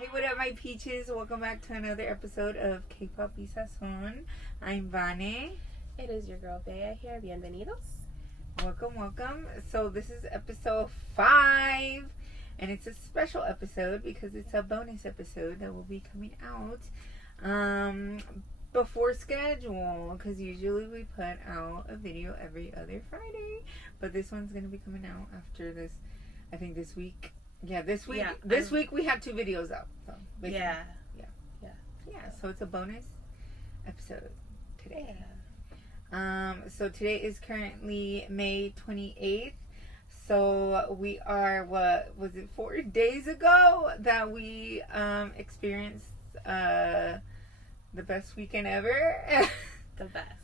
Hey, what up, my peaches? Welcome back to another episode of KPOP Y SAZÓN. I'm Vane. It is your girl Bea here. Bienvenidos. Welcome. So this is episode 5, and it's a special episode because it's a bonus episode that will be coming out before schedule, because usually we put out a video every other Friday, but this one's going to be coming out after this, I think this week. Yeah, this week. Yeah, this week we have 2 videos out. So Yeah. So it's a bonus episode today. Yeah. So today is currently May 28th. So we are, what was it, 4 days ago that we experienced the best weekend ever. The best.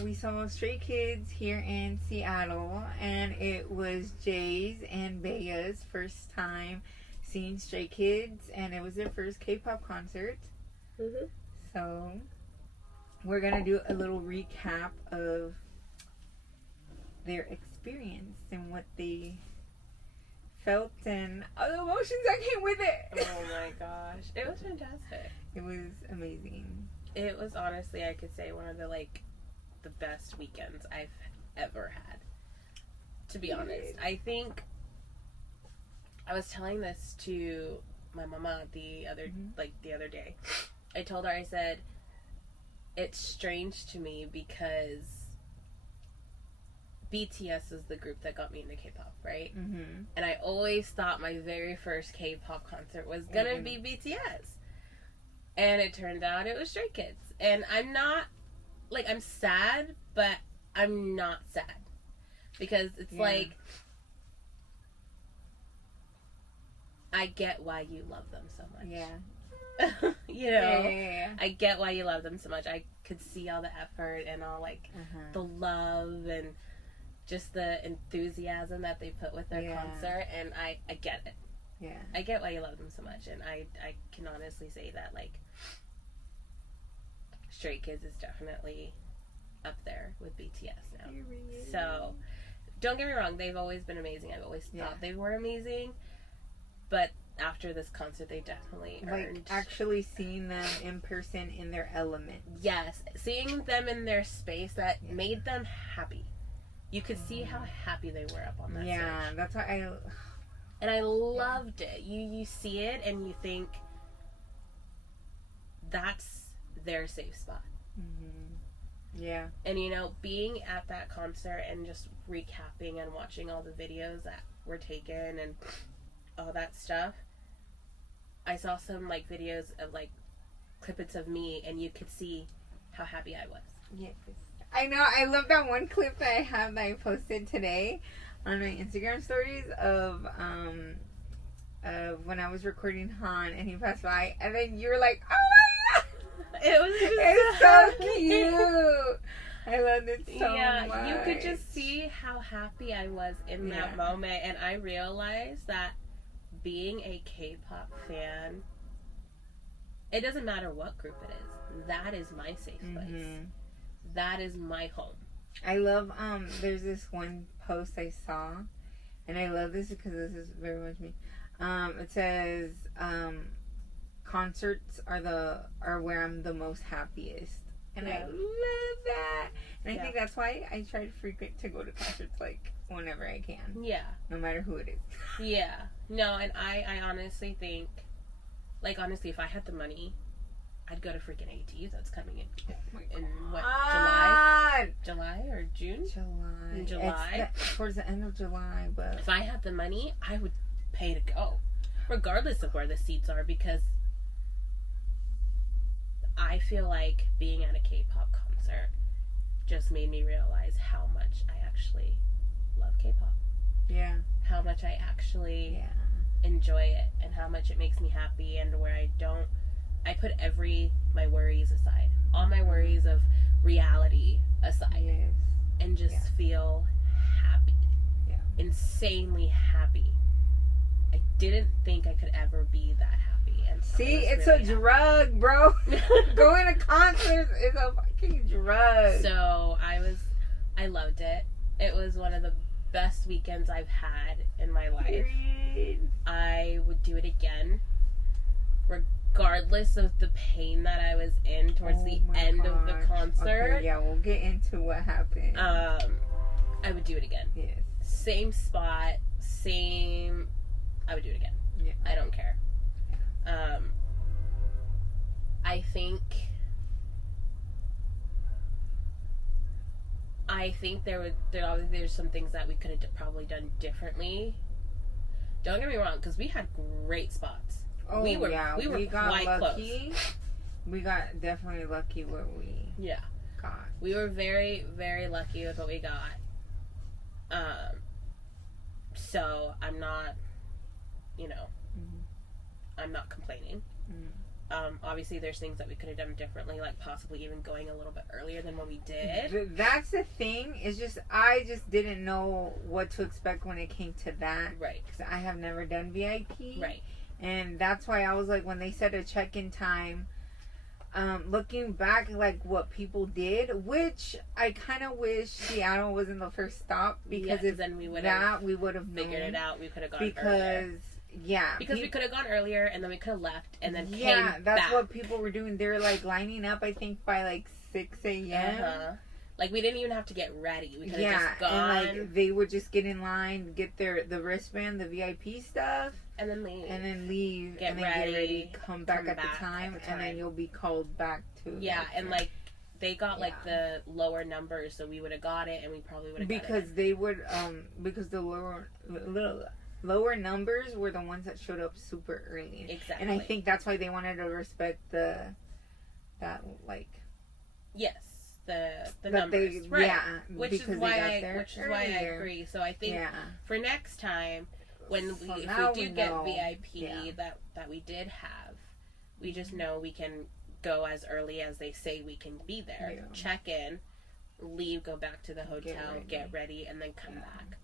We saw Stray Kids here in Seattle, and it was Jay's and Bea's first time seeing Stray Kids, and it was their first K-pop concert. Mm-hmm. So we're gonna do a little recap of their experience and what they felt and all the emotions that came with it. Oh my gosh. It was fantastic. It was amazing. It was honestly, I could say, one of the best weekends I've ever had. To be honest. I think I was telling this to my mama the other day. I told her, I said, it's strange to me because BTS is the group that got me into K-pop, right? Mm-hmm. And I always thought my very first K-pop concert was gonna be BTS. And it turned out it was Stray Kids. And I'm not, I'm sad, but I'm not sad. Because it's I get why you love them so much. Yeah. Yeah. I get why you love them so much. I could see all the effort and all, the love and just the enthusiasm that they put with their concert. And I get it. Yeah. I get why you love them so much. And I can honestly say that, Stray Kids is definitely up there with BTS now. So, don't get me wrong, they've always been amazing. I've always thought they were amazing. But after this concert, they definitely earned... actually seeing them in person in their element. Yes. Seeing them in their space that made them happy. You could see how happy they were up on that stage. Yeah, that's why And I loved it. You see it and you think that's their safe spot. Mm-hmm. Yeah. And being at that concert and just recapping and watching all the videos that were taken and all that stuff, I saw some videos of clippets of me, and you could see how happy I was. Yes. I know. I love that one clip that I have that I posted today on my Instagram stories of when I was recording Han and he passed by, and then you were like, "Oh my god!" It was just it's so cute. I love it so much. Yeah, you could just see how happy I was in that moment, and I realized that being a K-pop fan, it doesn't matter what group it is. That is my safe place. Mm-hmm. That is my home. I love, there's this one post I saw, and I love this because this is very much me. It says, concerts are where I'm the most happiest. And I love that. And I think that's why I try to go to concerts whenever I can. Yeah. No matter who it is. Yeah. No, and I honestly think, honestly, if I had the money, I'd go to freaking ATU. That's coming in what, July or June? July. Towards the end of July, but... If I had the money, I would pay to go. Regardless of where the seats are, because I feel like being at a K-pop concert just made me realize how much I actually love K-pop. Yeah. How much I actually enjoy it, and how much it makes me happy, and where I put my worries aside. All my worries of reality aside. Yes. And just feel happy. Yeah. Insanely happy. I didn't think I could ever be that happy. And see, it's really a drug, bro. Going to concerts is a fucking drug. So I loved it. It was one of the best weekends I've had in my life. Period. I would do it again. regardless of the pain that I was in towards the end of the concert. Okay, yeah, we'll get into what happened. I would do it again. Yes. Same spot, same. I would do it again. Yeah. I don't care. Yeah. I think there's some things that we could have probably done differently. Don't get me wrong, because we had great spots. Oh, we got quite lucky. close. We got definitely lucky what we got. We were very, very lucky with what we got. So I'm not, I'm not complaining. Obviously there's things that we could have done differently, like possibly even going a little bit earlier than what we did. That's the thing. It's just, I just didn't know what to expect when it came to that. Right. Because I have never done VIP. Right. And that's why I was like, when they said a check-in time, looking back, like what people did, which I kind of wish Seattle wasn't the first stop, because if then we would have figured it out. We could have gone earlier. Because we could have gone earlier, and then we could have left, and then that's what people were doing. They were like lining up, I think by like 6 a.m. Like we didn't even have to get ready. We could have just gone. And like they would just get in line, get the wristband, the VIP stuff, and then leave. Get ready, come back at the time, and then you'll be called back to. Yeah, and like they got like the lower numbers, so we would have got it, and we probably would have because they would because the lower numbers were the ones that showed up super early. Exactly. And I think that's why they wanted to respect the numbers, right? Yeah, which is why I agree. So I think for next time, if we do get VIP that we did have, we just know we can go as early as they say we can be there. Check in, leave, go back to the hotel, get ready, and then come back.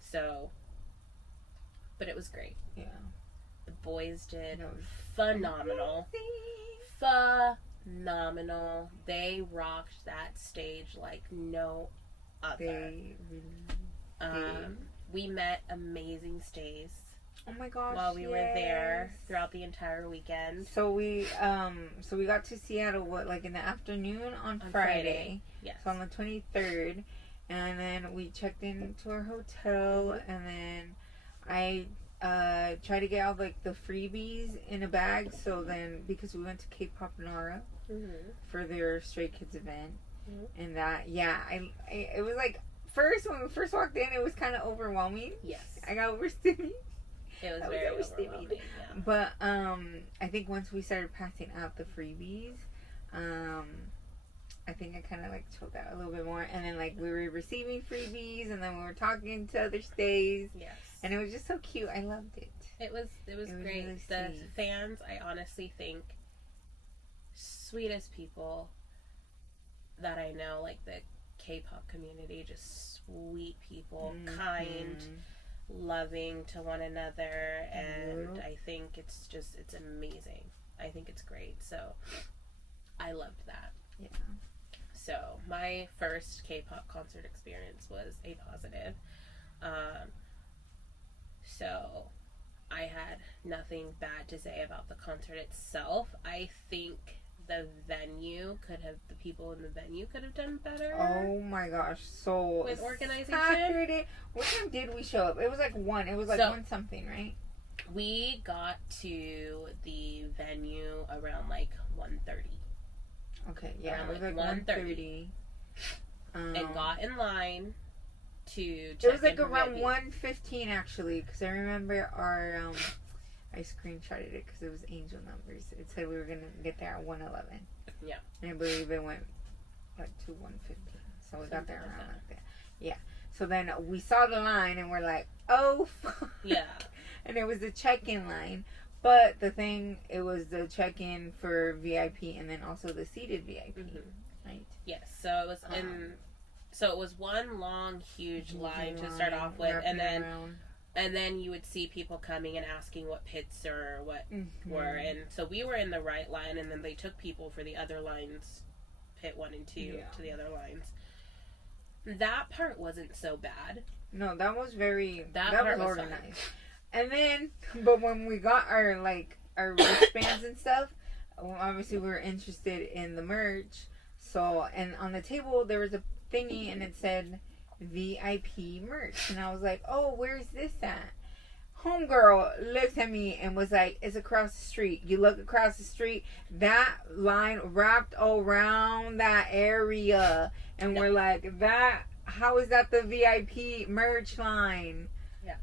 So. But it was great. Yeah. The boys did phenomenal. Phenomenal. They rocked that stage like no other. We met amazing stays. Oh my gosh. While we were there throughout the entire weekend. So we got to Seattle in the afternoon on Friday. Yes. So on the 23rd, and then we checked into our hotel, and then I tried to get all the freebies in a bag. So then, because we went to K-Pop for their Stray Kids event, and that it was like when we first walked in, it was kind of overwhelming. Yes, I got overstimulated. It was very overwhelming. Yeah. But I think once we started passing out the freebies, I think I kind of chilled out a little bit more, and then we were receiving freebies, and then we were talking to other stays. Yes. And it was just so cute. I loved it. It was great. Really the fans, I honestly think, sweetest people that I know, the K-pop community, just sweet people, kind, loving to one another, and I think it's amazing. I think it's great. So I loved that. Yeah. So my first K-pop concert experience was a positive. So I had nothing bad to say about the concert itself. I think the people in the venue could have done better. Oh my gosh. So with organization. Saturday, what time did we show up? It was 1. It was 1 something, right? We got to the venue around 1:30. Okay, yeah. Around it was 1:30. And got in line to check. It was around 1:15 actually, because I remember I screenshotted it because it was angel numbers. It said we were gonna get there at 1:11. Yeah. And I believe it went to 1:15, so we got there around that. Yeah. So then we saw the line and we're like, oh fuck. Yeah. And it was the check-in line, but it was the check-in for VIP and then also the seated VIP, right? Yes. So it was So it was one long, huge line to start off with, and then you would see people coming and asking what pits or what were, and so we were in the right line, and then they took people for the other lines, pit 1 and 2, to the other lines. That part wasn't so bad. No, that was very. That part was organized. And then, but when we got our our wristbands and stuff. Well, obviously, we were interested in the merch. So, and on the table, there was a thingy and it said VIP merch. And I was like, oh, where's this at? Homegirl looked at me and was like, it's across the street. You look across the street, that line wrapped around that area. And we're like, how is that the VIP merch line? Yeah.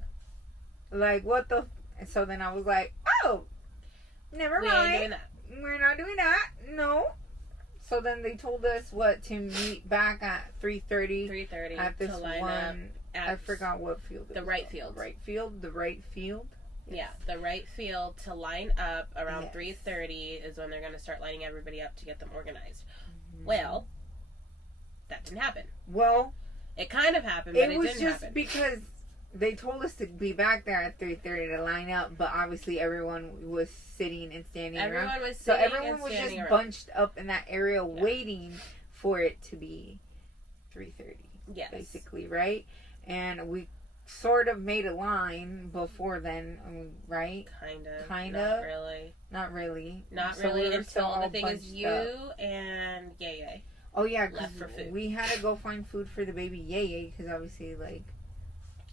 Like, what the? And so then I was like, oh, never mind. We ain't doing that. We're not doing that. No. So then they told us to meet back at 3:30. 3:30 at this to line one. up. I forgot what field. The right field. Right field. The right field. Yeah, the right field to line up around Yes. 3:30 is when they're going to start lining everybody up to get them organized. Mm-hmm. Well, that didn't happen. Well, it kind of happened, but it was didn't just happen. because they told us to be back there at 3:30 to line up, but obviously everyone was sitting and standing around. So everyone was just bunched up in that area waiting for it to be 3:30. Yes. Basically, right? And we sort of made a line before then, right? Kind of. Not really. Not So really we until the thing is you up. And Yay. Oh yeah, because left for food. we had to go find food for the baby Yay because obviously, like,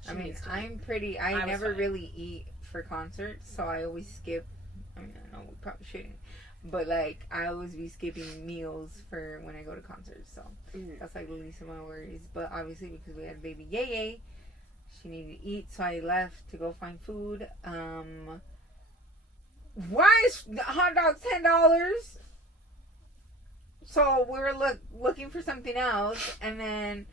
I mean, I never really eat for concerts, so I always skip. I mean, I know we probably shouldn't, but like I always be skipping meals for when I go to concerts. So that's like the least of my worries. But obviously, because we had baby Yay, she needed to eat, so I left to go find food. Why is hot dogs $10? So we were looking for something else, and then.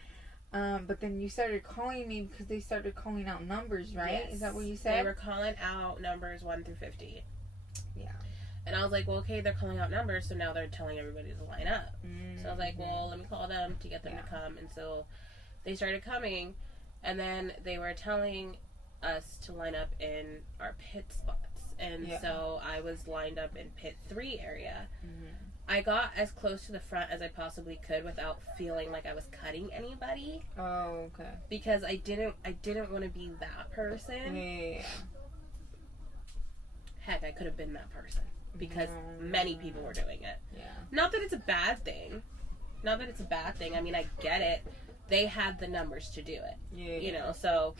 But then you started calling me because they started calling out numbers, right? Yes. Is that what you said? They were calling out numbers 1 through 50. Yeah. And I was like, well, okay, they're calling out numbers, so now they're telling everybody to line up. Mm-hmm. So I was like, well, let me call them to get them to come. And so they started coming, and then they were telling us to line up in our pit spots. And so I was lined up in pit 3 area. Mm-hmm. I got as close to the front as I possibly could without feeling like I was cutting anybody. Oh, okay. Because I didn't want to be that person. Yeah. Heck, I could have been that person because many people were doing it. Yeah. Not that it's a bad thing. I mean, I get it. They had the numbers to do it. Yeah. You know, so.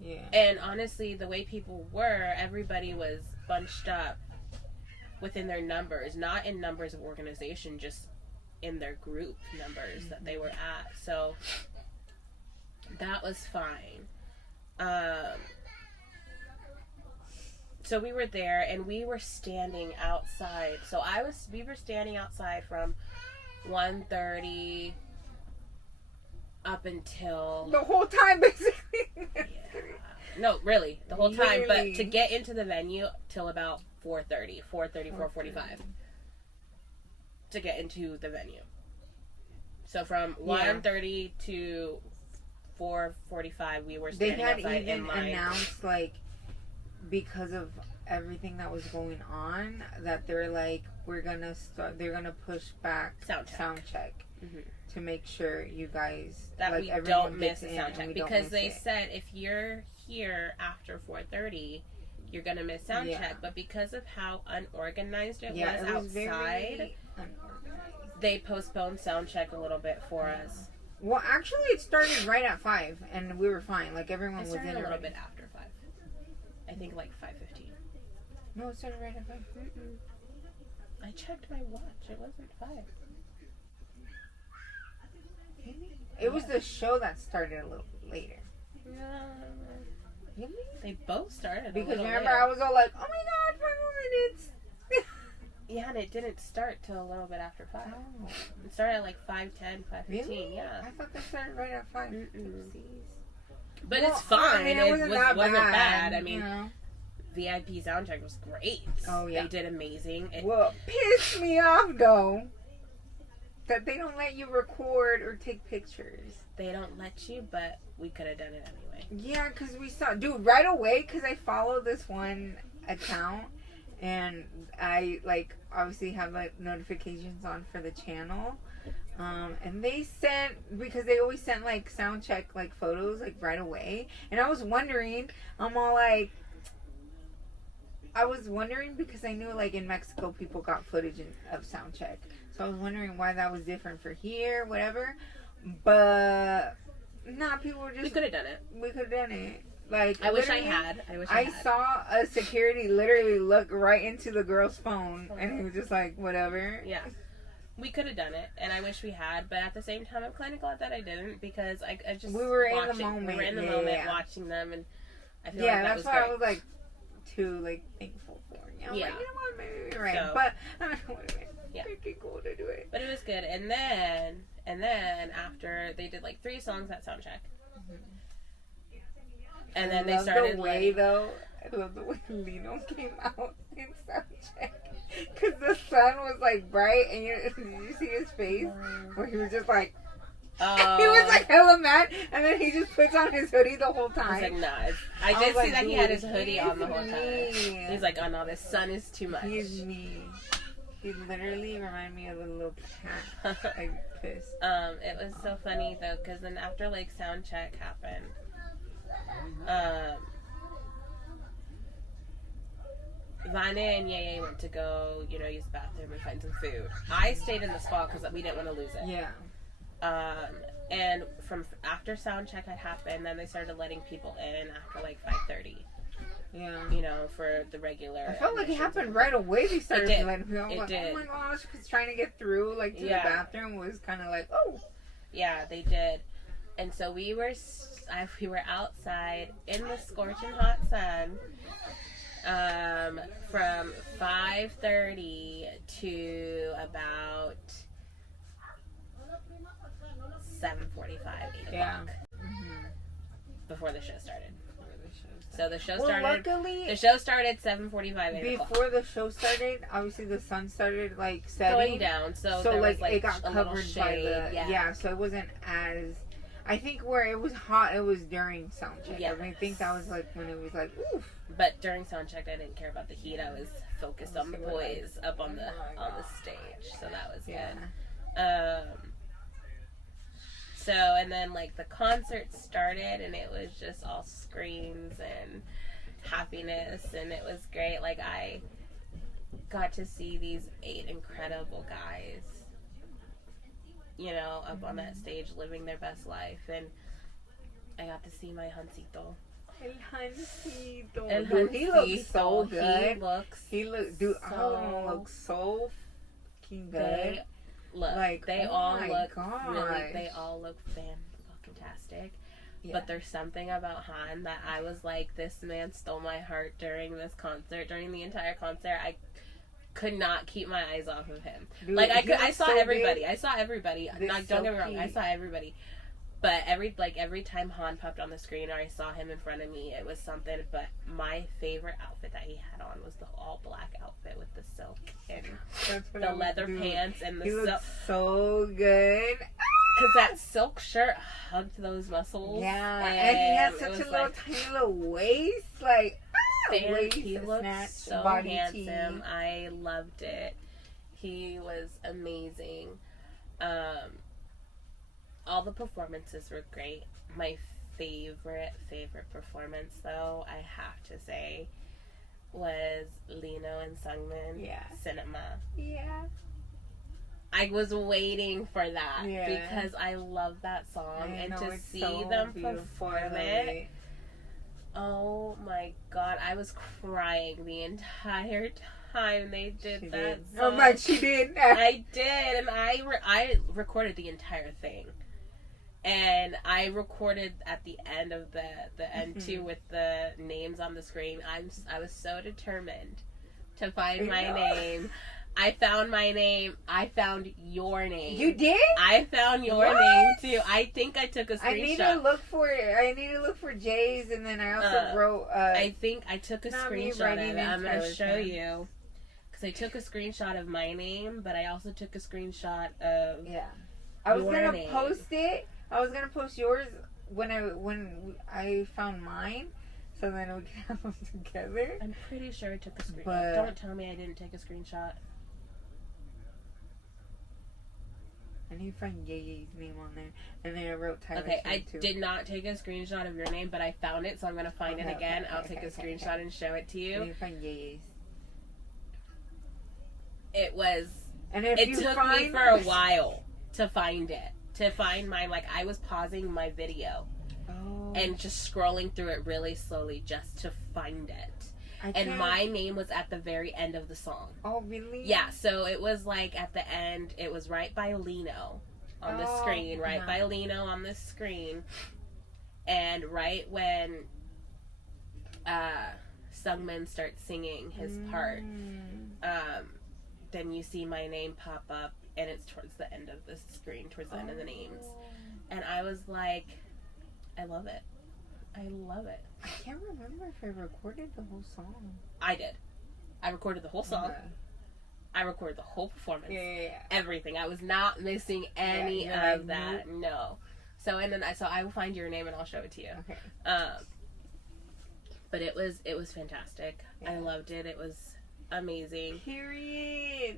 Yeah. And honestly, the way people were, everybody was bunched up within their numbers, not in numbers of organization, just in their group numbers that they were at. So that was fine. So we were there and we were standing outside. So we were standing outside from 1:30 up until the whole time, basically. Yeah. No, really, the whole time. But to get into the venue till about 4:45 to get into the venue. So from 1:30 to 4:45, we were standing outside in line. They had even announced, like, because of everything that was going on, that they're like, they're gonna push back sound check. Mm-hmm. To make sure you guys that like, we don't miss a sound check, because they said if you're here after 4:30, you're gonna miss sound check. But because of how unorganized it was outside, they postponed sound check a little bit for us. Well, actually, it started right at 5, and we were fine. Like everyone was in a little bit after 5. I think like 5:15. No, it started right at 5. I checked my watch. It wasn't 5. It was the show that started a little later. Really? They both started because a remember later. I was all like, oh my god, 5 more minutes. Yeah, and it didn't start till a little bit after 5. Oh. It started at like 5:10, 5:15. Really? Yeah. I thought they started right at 5. But it's fine. I mean, it wasn't bad. I mean, VIP soundcheck was great. Oh yeah, they did amazing. What pissed me off though, that they don't let you record or take pictures. They don't let you, but we could have done it anyway. Yeah, because we saw, dude, right away, because I follow this one account, and I, like, obviously have, like, notifications on for the channel, and they sent, because they always sent, like, sound check, like, photos, like, right away, and I was wondering, I'm all like, I was wondering because I knew like in Mexico people got footage of sound check, so I was wondering why that was different for here, whatever. But nah, people were just. We could have done it. We could have done it. Like I wish I had. I saw a security literally look right into the girl's phone, and he was just like, whatever. Yeah. We could have done it, and I wish we had, but at the same time, I'm kind of glad that I didn't, because I just... We were in the moment. We were in the moment watching them, and I feel like that that's was why great. I was, like, too, like, thankful for it. I was like, you know what, maybe you're right. So, but I don't know what it is. Pretty cool to do it. But it was good, and then after, they did, like, 3 songs at soundcheck. And then they started, the way, though, I love the way Lino came out in soundcheck. Because the sun was like bright, and did you see his face? Where he was just like, he was like hella mad, and then he just puts on his hoodie the whole time. I was like, nah. I did see that he had his hoodie on the whole time. He's like, oh no, this sun is too much. He's me. He literally reminded me of a little cat. I'm pissed. It was so funny though, because then after like sound check happened, Vane and Yeye went to go, use the bathroom and find some food. I stayed in the spot because we didn't want to lose it. Yeah. And from after sound check had happened, then they started letting people in after like 5:30. Yeah. For the regular. I felt like it happened right away. They started letting people. It did. Oh my gosh, because trying to get through to the bathroom was kind of like, oh. Yeah, they did. And so we were outside in the scorching hot sun. From 5:30 to about 7:45, 8 o'clock. Before the show started. So the show started. Luckily, the show started 7:45, 8 o'clock. Before the show started, obviously the sun started like setting, going down. So there was, it got covered by the So it wasn't as. I think where it was hot, it was during soundcheck. Yes. I think that was like when it was like, oof. But during soundcheck, I didn't care about the heat. I was focused on the boys up on the stage, so that was good. So and then like the concert started, and it was just all screams and happiness, and it was great. Like I got to see these 8 incredible guys, up on that stage living their best life, and I got to see my Hansito. El Hansito. Dude, he looks so good. He looks so fucking good. They all look fantastic. Yeah. But there's something about Han that I was like, this man stole my heart during this concert. During the entire concert, I could not keep my eyes off of him. Dude, I saw everybody. Big. I saw everybody. Don't get me wrong. I saw everybody. But every time Han popped on the screen or I saw him in front of me, it was something. But my favorite outfit that he had on was the all black outfit with the silk and the leather pants and the silk. He looked so good. Because that silk shirt hugged those muscles. Yeah, and he had such a tiny little waist. He looked so handsome. I loved it. He was amazing. All the performances were great. My favorite performance, though, I have to say, was Lino and Sungmin. Yeah. Cinema. Yeah. I was waiting for that because I love that song, and to see them perform it. Oh my god, I was crying the entire time they did that song. Oh my, she did. I did, and I recorded the entire thing. And I recorded at the end of the end too with the names on the screen. I was so determined to find my name. I found my name. I found your name. You did? I found your name too. I think I took a screenshot. I need to look for Jay's, and then I also wrote. I think I took a screenshot of it. I'm gonna show you because I took a screenshot of my name, but I also took a screenshot of I was gonna post it. I was gonna post yours when I found mine, so then we can have them together. I'm pretty sure I took a screenshot. Don't tell me I didn't take a screenshot. I need to find Ye's name on there. And then I wrote Tyler's Okay, name I too. did not take a screenshot of your name, but I found it, so I'm going to find it again. I'll take a screenshot and show it to I you. need to find Ye's. It was... And if It took me for a while to find it. To find mine. Like, I was pausing my video and just scrolling through it really slowly just to find it. And my name was at the very end of the song. Oh, really? Yeah, so it was like at the end, it was right by Lino on the screen, right by Lino on the screen. And right when Sungmin starts singing his part, then you see my name pop up, and it's towards the end of the screen, towards the end of the names. And I was like, I love it. I love it. I can't remember if I recorded the whole song. I did. I recorded the whole song. Okay. I recorded the whole performance. Yeah. Everything. I was not missing any of that. No. So I will find your name and I'll show it to you. Okay. But it was fantastic. Yeah. I loved it. It was amazing. Period.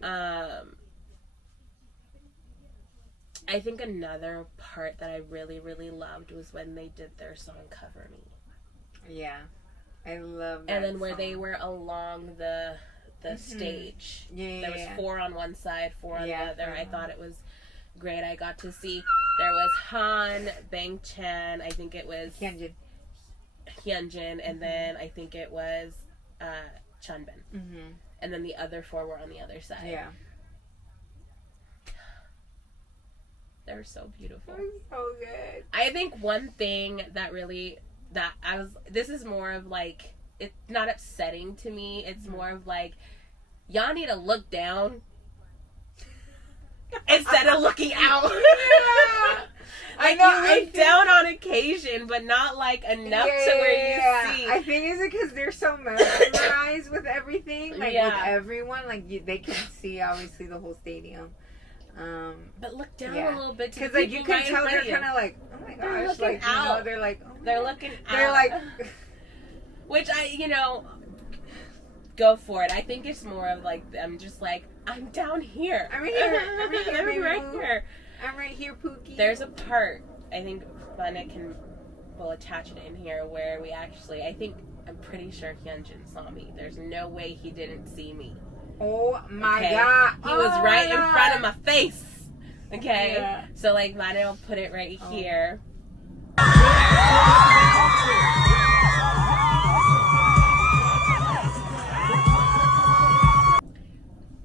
I think another part that I really, really loved was when they did their song Cover Me. Yeah. I love that. And then where they were along the stage. Yeah. There was 4 on one side, 4 on the other. I thought it was great. I got to see there was Han, Bang Chan, I think it was Hyunjin, and then I think it was Chanbin. And then the other 4 were on the other side. Yeah. They were so beautiful. It was so good. I think one thing this is more of like, it's not upsetting to me. It's more of like, y'all need to look down instead of looking out. Like, you look down on occasion, but not like enough to where you see. I think it's because they're so mesmerized with everything, like with everyone. Like they can see obviously the whole stadium. But look down a little bit because like you can tell they're kind of like, oh my gosh, they're looking like out. You know, they're like, oh they're looking out. They're like, which go for it. I think it's more of like I'm just like, I'm down here. I'm right here. I'm right here. I'm right here. I'm right here, Pookie. There's a part I think Vana will attach it in here where I'm pretty sure Hyunjin saw me. There's no way he didn't see me. Oh my god. He was right in front of my face. Okay? Yeah. So like Vana will put it right here.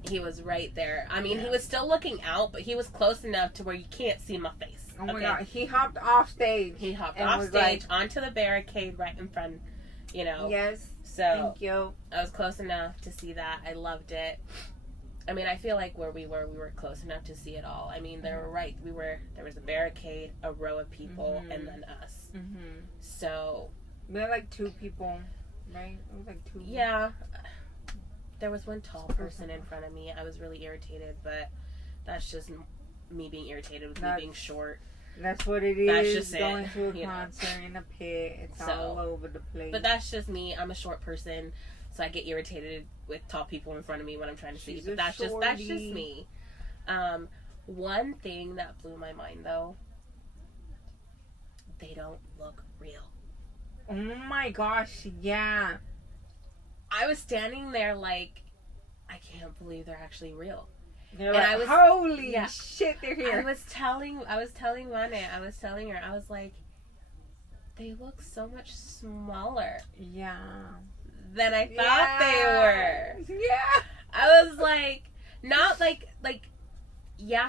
He was right there. I mean, he was still looking out, but he was close enough to where you can't see my face. Oh my god. He hopped off stage. He hopped off stage onto the barricade right in front, Yes. So, thank you. I was close enough to see that. I loved it. I mean, I feel like where we were close enough to see it all. I mean, there was a barricade, a row of people, and then us. So. There were like 2 people, right? It was like 2. Yeah. There was one tall person in front of me. I was really irritated, but that's just me being irritated with me being short. That's what it is. That's just going it, to a concert in a pit. It's all over the place. But that's just me. I'm a short person, so I get irritated with tall people in front of me when I'm trying to see. But that's just me. One thing that blew my mind though, they don't look real. Oh my gosh, yeah. I was standing there like, I can't believe they're actually real. They're like, holy shit, they're here. I was telling Vane, I was telling her, I was like, they look so much smaller. Yeah. Than I thought they were. Yeah. I was like, not like,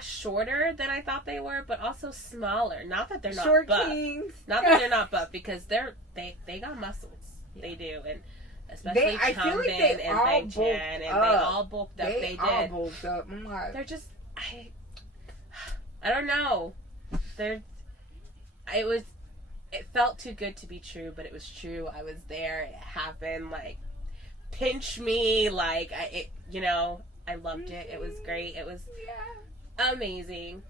shorter than I thought they were, but also smaller. Not that they're not short buff. Kings. Not that they're not buff, because they got muscles. Yeah. They do, and especially Changbin and Bang Chan, and they all bulked up. They all bulked up. They're just, I don't know. It felt too good to be true, but it was true. I was there. It happened. Like, pinch me. Like, I loved it. It was great. It was amazing.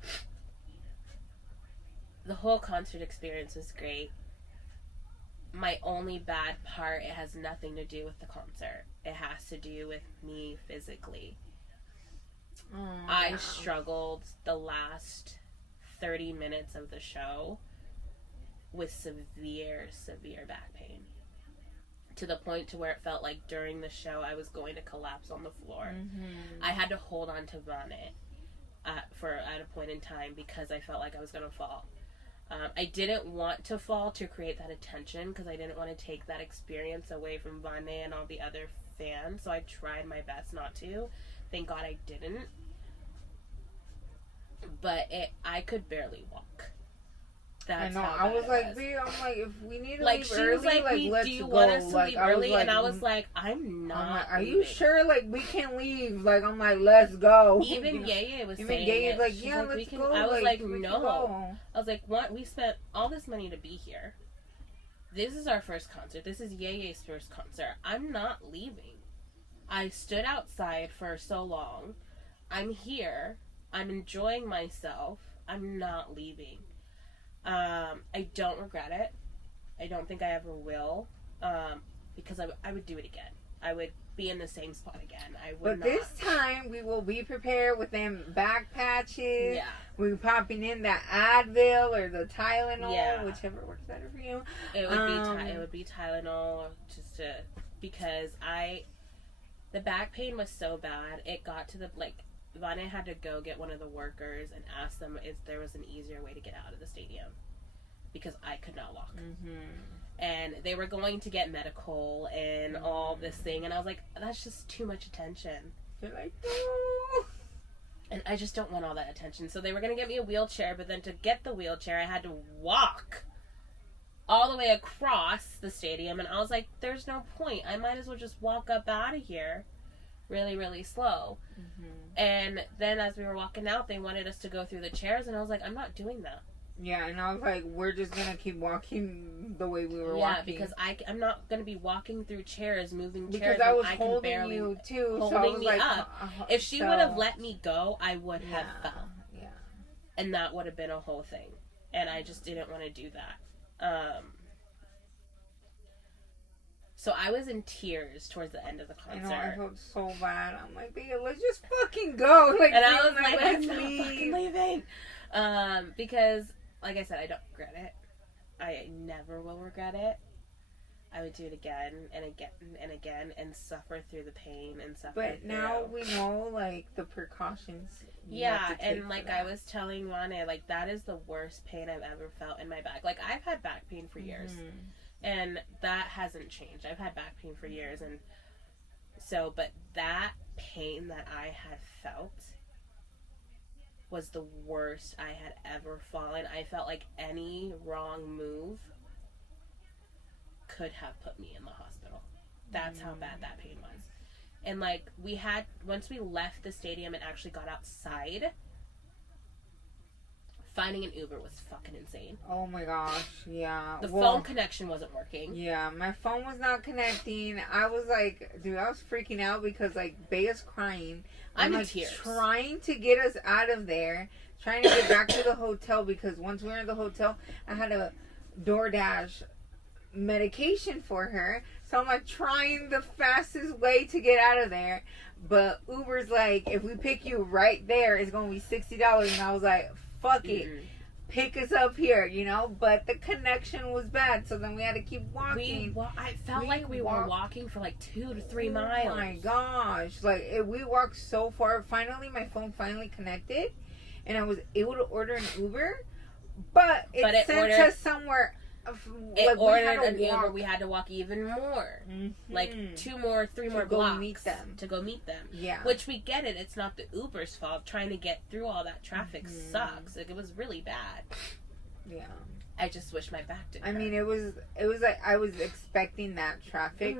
The whole concert experience was great. My only bad part, it has nothing to do with the concert. It has to do with me physically. I struggled the last 30 minutes of the show with severe back pain. To the point to where it felt like during the show I was going to collapse on the floor. I had to hold on to Vane at a point in time because I felt like I was going to fall. I didn't want to fall to create that attention because I didn't want to take that experience away from Vane and all the other fans, so I tried my best not to. Thank God I didn't. But I could barely walk. That's I know. how I was bad like, B, I'm like, if we need to like leave she early, was like, let's do you go. want us to Like, leave early? like, And I was like, I'm not. I'm like, are leaving. you sure? Like, we can leave. Like, I'm like, let's go. Even Yaya was Even saying Yaya's it. like, She's yeah, like, let's can, go. I was like no. I was like, what? We spent all this money to be here. This is our first concert. This is Yaya's first concert. I'm not leaving. I stood outside for so long. I'm here. I'm enjoying myself. I'm not leaving. I don't regret it. I don't think I ever will. Because I would do it again. I would be in the same spot again. I would not. But this time, we will be prepared with them back patches. Yeah. We're popping in that Advil or the Tylenol, Yeah. whichever works better for you. It would be Tylenol, because the back pain was so bad. It got to Vane had to go get one of the workers and ask them if there was an easier way to get out of the stadium because I could not walk. And they were going to get medical and all this thing, and I was like, that's just too much attention. They're like, no. And I just don't want all that attention. So they were going to get me a wheelchair, but then to get the wheelchair, I had to walk all the way across the stadium, and I was like, there's no point. I might as well just walk up out of here really, really slow. And then as we were walking out, they wanted us to go through the chairs, and I was like, I'm not doing that. Yeah, and I was like, we're just going to keep walking the way we were walking. Yeah, because I'm not going to be walking through chairs, moving because chairs. Because I was holding barely you, too. Holding so I was me like, up. If she would have let me go, I would have fell. Yeah. And that would have been a whole thing. And I just didn't want to do that. So I was in tears towards the end of the concert. I know, I felt so bad. I'm like, babe, let's just fucking go. Like, and I was like, let's I'm not fucking leaving. Because, like I said, I don't regret it. I never will regret it. I would do it again and again and again and suffer through the pain and suffer But now we know, like, the precautions. Yeah, and like I was telling Vane, like, that is the worst pain I've ever felt in my back. Like, I've had back pain for years. And that hasn't changed. I've had back pain for years, and so, but that pain that I had felt was the worst I had ever fallen. I felt like any wrong move could have put me in the hospital. That's how bad that pain was. And like, once we left the stadium and actually got outside, finding an Uber was fucking insane. Oh my gosh, yeah. The phone connection wasn't working. Yeah, my phone was not connecting. I was like, dude, I was freaking out because, like, Bea's crying. I'm in like, tears. Trying to get us out of there. Trying to get back to the hotel because once we were in the hotel, I had a DoorDash medication for her. So I'm like trying the fastest way to get out of there. But Uber's like, if we pick you right there, it's going to be $60. And I was like, fuck it. Pick us up here, you know? But the connection was bad, so then we had to keep walking. I felt like we were walking for like 2 to 3 miles. Oh my gosh. Like, we walked so far. Finally, my phone finally connected, and I was able to order an Uber, but it sent us somewhere. It ordered an Uber. We had to walk even more, like 2 more, 3 more blocks to go meet them. Yeah, which we get it. It's not the Uber's fault. Trying to get through all that traffic sucks. Like, it was really bad. Yeah, I just wish my back didn't. I mean, it was like I was expecting that traffic,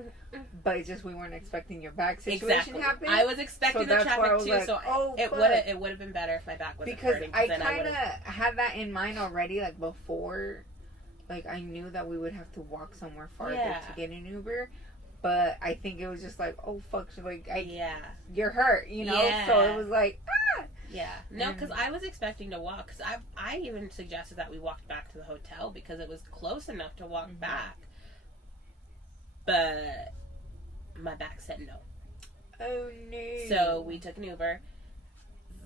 but it's just we weren't expecting your back situation to happen. I was expecting the traffic too, like, so it would have been better if my back wasn't hurting. Because I kind of had that in mind already, like before. Like, I knew that we would have to walk somewhere farther to get an Uber. But I think it was just like, oh, fuck. Like, you're hurt, you know? Yeah. So it was like, ah! Yeah. No, because I was expecting to walk. Because I even suggested that we walked back to the hotel because it was close enough to walk back. But my back said no. Oh, no. So we took an Uber.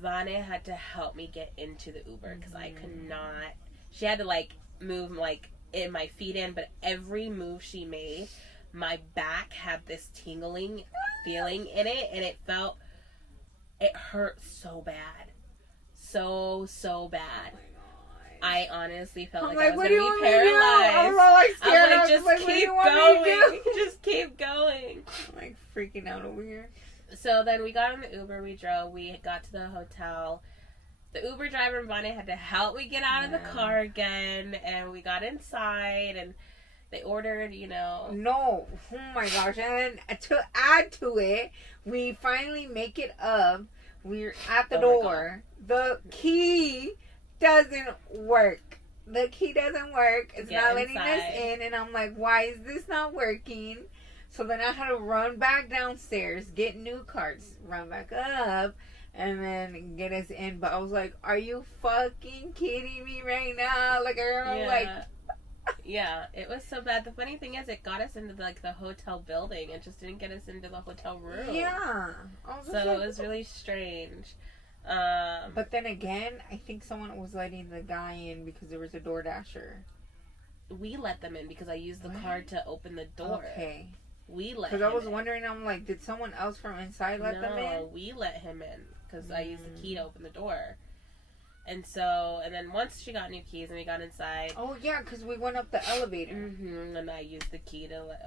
Vane had to help me get into the Uber because I could not. She had to like move like in my feet in, but every move she made, my back had this tingling feeling in it, and it hurt so bad, so bad. I honestly felt like I was gonna be paralyzed. I was all like scared. I was like, just keep going. Just keep going. I'm like freaking out over here. So then we got in the Uber, we drove, we got to the hotel. The Uber driver and Bonnie had to help me get out of the car again, and we got inside, and they ordered, No, oh my gosh. And then to add to it, we finally make it up. We're at the door. The key doesn't work. It's not letting us in, and I'm like, why is this not working? So then I had to run back downstairs, get new cards, run back up, and then get us in. But I was like, are you fucking kidding me right now? Like, yeah, it was so bad. The funny thing is, it got us into the hotel building. It just didn't get us into the hotel room. Yeah. So it was really strange. But then again, I think someone was letting the guy in because there was a DoorDasher. We let them in because I used the card to open the door. Okay. We let him in. Because I was wondering, I'm like, did someone else from inside let them in? No, we let him in because I used the key to open the door. And then once she got new keys and we got inside. Oh, yeah, because we went up the elevator. Mm-hmm, and I used the key to,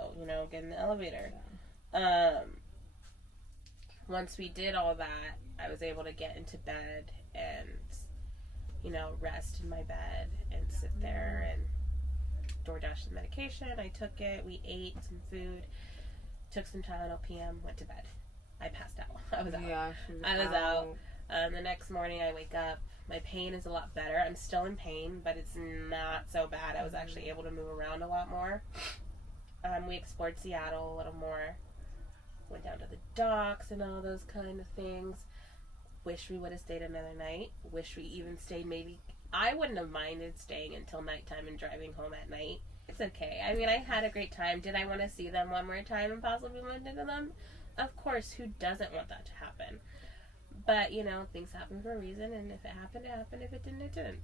get in the elevator. Yeah. Once we did all that, I was able to get into bed and, rest in my bed and sit there and DoorDash the medication. I took it. We ate some food. Took some Tylenol PM. Went to bed. I passed out. I was out. Yeah, I was out. The next morning I wake up. My pain is a lot better. I'm still in pain, but it's not so bad. I was actually able to move around a lot more. We explored Seattle a little more. Went down to the docks and all those kind of things. Wish we would have stayed another night. Wish we even stayed maybe... I wouldn't have minded staying until nighttime and driving home at night. It's okay. I mean, I had a great time. Did I want to see them one more time and possibly run into them? Of course, who doesn't want that to happen? But, things happen for a reason, and if it happened, it happened. If it didn't, it didn't.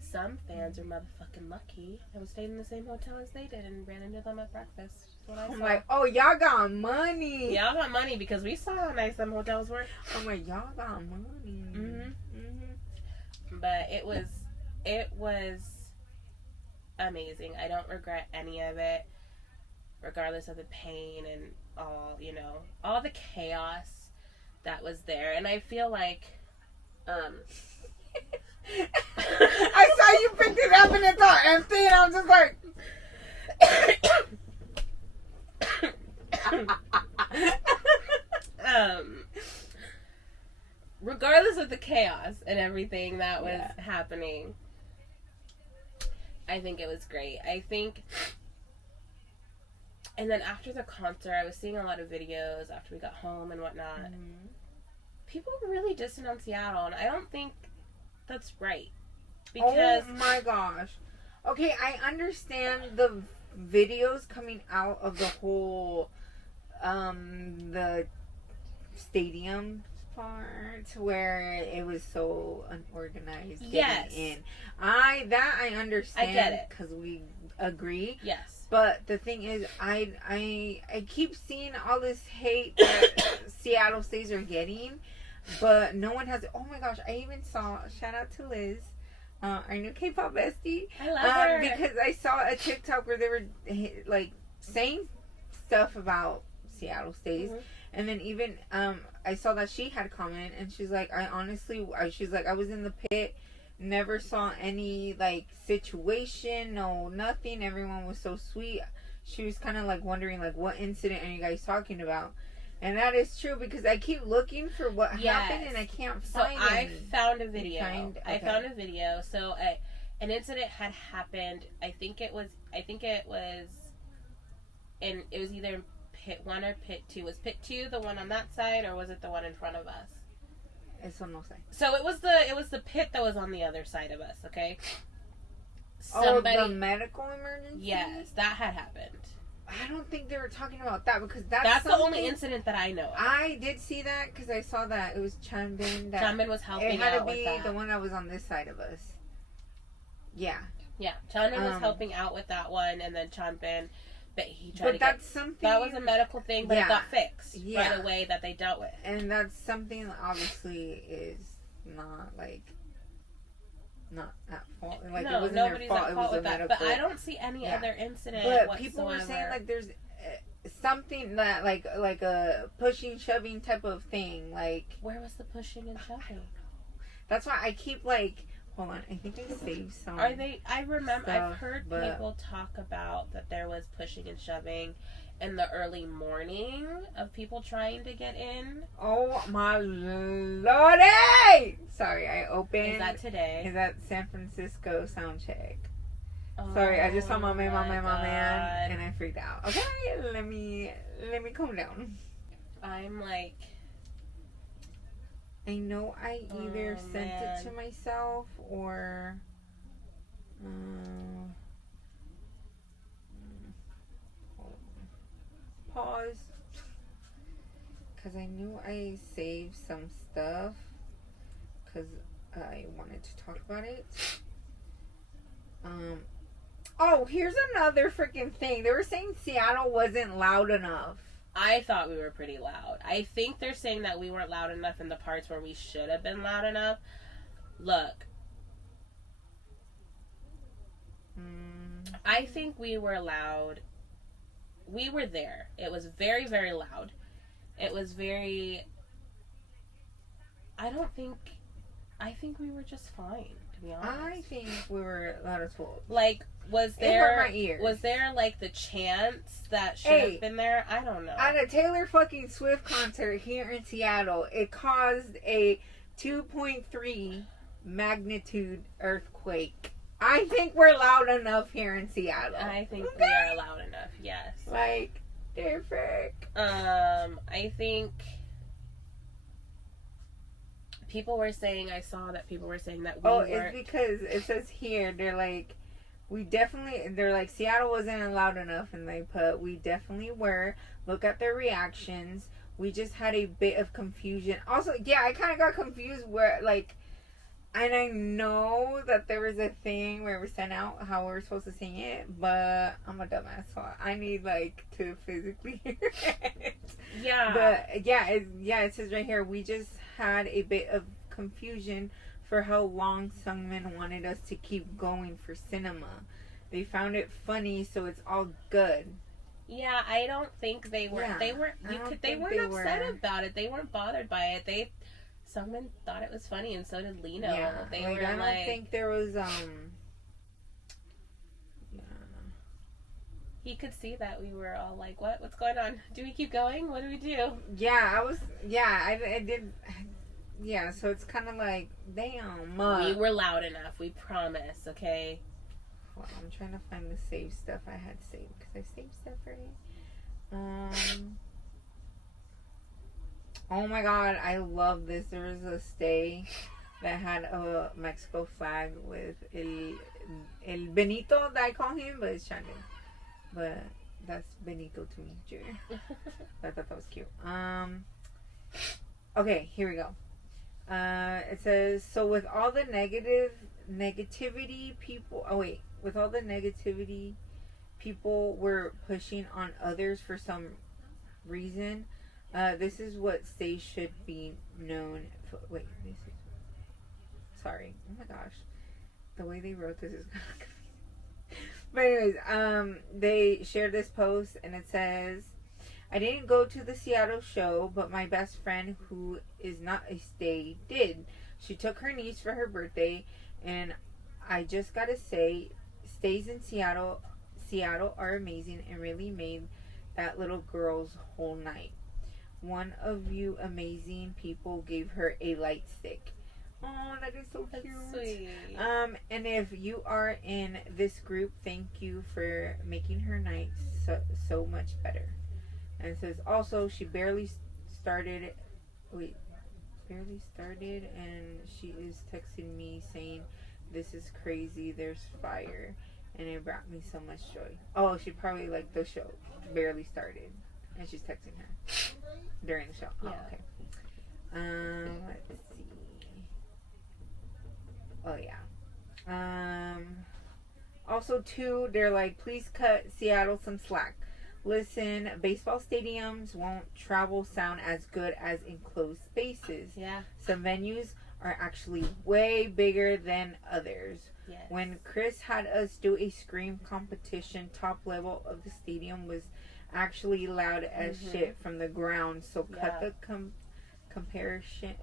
Some fans are motherfucking lucky. I was staying in the same hotel as they did and ran into them at breakfast. That's what I saw. I'm like, oh, y'all got money. Y'all got money because we saw how nice some hotels were. I'm like, y'all got money. Mm-hmm. But it was amazing. I don't regret any of it, regardless of the pain and all the chaos that was there. And I feel like I saw you picked it up and it's all empty, and I'm just like regardless of the chaos and everything that was happening, I think it was great. And then after the concert, I was seeing a lot of videos after we got home and whatnot. Mm-hmm. People were really dissing on Seattle, and I don't think that's right. Because oh my gosh. Okay, I understand the videos coming out of the whole the stadium part where it was so unorganized getting in. I understand. I get it. Because we agree. Yes. But the thing is, I keep seeing all this hate that Seattle stays are getting, but no one has. Oh my gosh! I even saw. Shout out to Liz, our new K-pop bestie. I love her because I saw a TikTok where they were like saying stuff about Seattle stays, and then even I saw that she had commented, and she's like, I was in the pit. Never saw any like situation, no nothing. Everyone was so sweet. She was kind of like wondering like, what incident are you guys talking about? And that is true because I keep looking for what happened and I can't find it. So I found a video. I found a video. So an incident had happened. I think it was either pit 1 or pit 2. Was pit 2 the one on that side, or was it the one in front of us? Eso no sé. So it was the pit that was on the other side of us, okay? The medical emergency? Yes, that had happened. I don't think they were talking about that because that's the only incident that I know of. I did see that because I saw that it was Chanbin. Chanbin was helping out. It had to with be that. the one that was on this side of us. Yeah. Yeah, Chanbin was helping out with that one, and then Chanbin, but he tried but to that's something that was a medical thing, but it got fixed right away that they dealt with. And that's something that obviously is not like not at fault. Like no, it wasn't nobody's their fault. at fault it was with that. medical. But I don't see any other incident. But whatsoever. People were saying like there's something that like a pushing, shoving type of thing. Like where was the pushing and shoving? That's why I keep like. Hold on, I think I saved some. Are they? I remember. I've heard people talk about that there was pushing and shoving in the early morning of people trying to get in. Oh my lordy! Sorry, I opened. Is that today? Is that San Francisco sound check? Oh, Sorry, I just saw my man, and I freaked out. Okay, let me calm down. I'm like. I know I either sent it to myself or pause because I knew I saved some stuff because I wanted to talk about it. Oh, here's another freaking thing. They were saying Seattle wasn't loud enough. I thought we were pretty loud. I think they're saying that we weren't loud enough in the parts where we should have been loud enough. Look. I think we were loud. We were there. It was very, very loud. It was very... I think we were just fine, to be honest. I think we were loud as fuck. Like... Was there like the chance that should have been there? I don't know. At a Taylor fucking Swift concert here in Seattle, it caused a 2.3 magnitude earthquake. I think we're loud enough here in Seattle. I think we are loud enough, yes. Like, perfect. I think people were saying, I saw that people were saying that we weren't. It's because it says here, they're like, they're like, Seattle wasn't loud enough, and they put, we definitely were. Look at their reactions. We just had a bit of confusion. Also, yeah, I kind of got confused where, like, and I know that there was a thing where we sent out how we were supposed to sing it, but I'm a dumbass, so I need, like, to physically hear it. Yeah. But, it says right here, we just had a bit of confusion for how long Sungmin wanted us to keep going for cinema. They found it funny, so it's all good. Yeah, I don't think they were. Yeah, they weren't upset about it. They weren't bothered by it. Sungmin thought it was funny, and so did Lino. Yeah, they like, were I don't think there was Yeah. He could see that we were all like, "What's going on? Do we keep going? What do we do?" Yeah, I was. Yeah, I did. Yeah, so it's kind of like, damn. We were loud enough. We promise, okay? Well, I'm trying to find the save stuff I had saved because I saved stuff right. Oh my god, I love this. There was a stay that had a Mexico flag with El Benito that I call him, but it's Shannon. But that's Benito to me, Junior. I thought that was cute. Okay, here we go. It says, so with all the negativity people were pushing on others for some reason, this is what stays should be known. Sorry. Oh my gosh. The way they wrote this is kind of confusing. But anyways, they shared this post and it says, I didn't go to the Seattle show, but my best friend, who is not a stay, did. She took her niece for her birthday, and I just gotta say, stays in Seattle are amazing and really made that little girl's whole night. One of you amazing people gave her a light stick. Oh, that is so cute. Sweet. And if you are in this group, thank you for making her night so much better. And it says, also, she barely started, and she is texting me saying, this is crazy, there's fire. and it brought me so much joy. Oh, she probably like the show barely started, and she's texting her during the show. Yeah. Oh, okay. Let's see. Oh yeah. Also too, they're like, please cut Seattle some slack. Listen, baseball stadiums won't travel sound as good as enclosed spaces. Yeah. Some venues are actually way bigger than others. Yes. When Chris had us do a scream competition, top level of the stadium was actually loud as shit from the ground. So cut the comparison.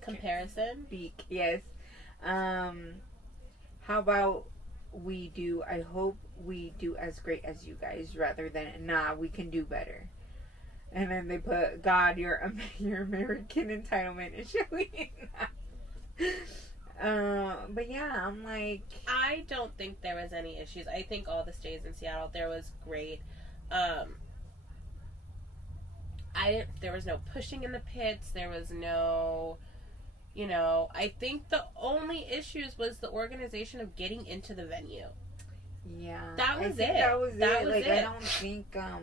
Comparison. Speak. Yes. How about we do? I hope we do as great as you guys, rather than nah, we can do better. And then they put, God, your American entitlement is showing. But yeah, I'm like, I don't think there was any issues. I think all the stays in Seattle, there was great. There was no pushing in the pits. There was no, I think the only issues was the organization of getting into the venue. Yeah. That was it. That was That it. was Like, it. I don't think, I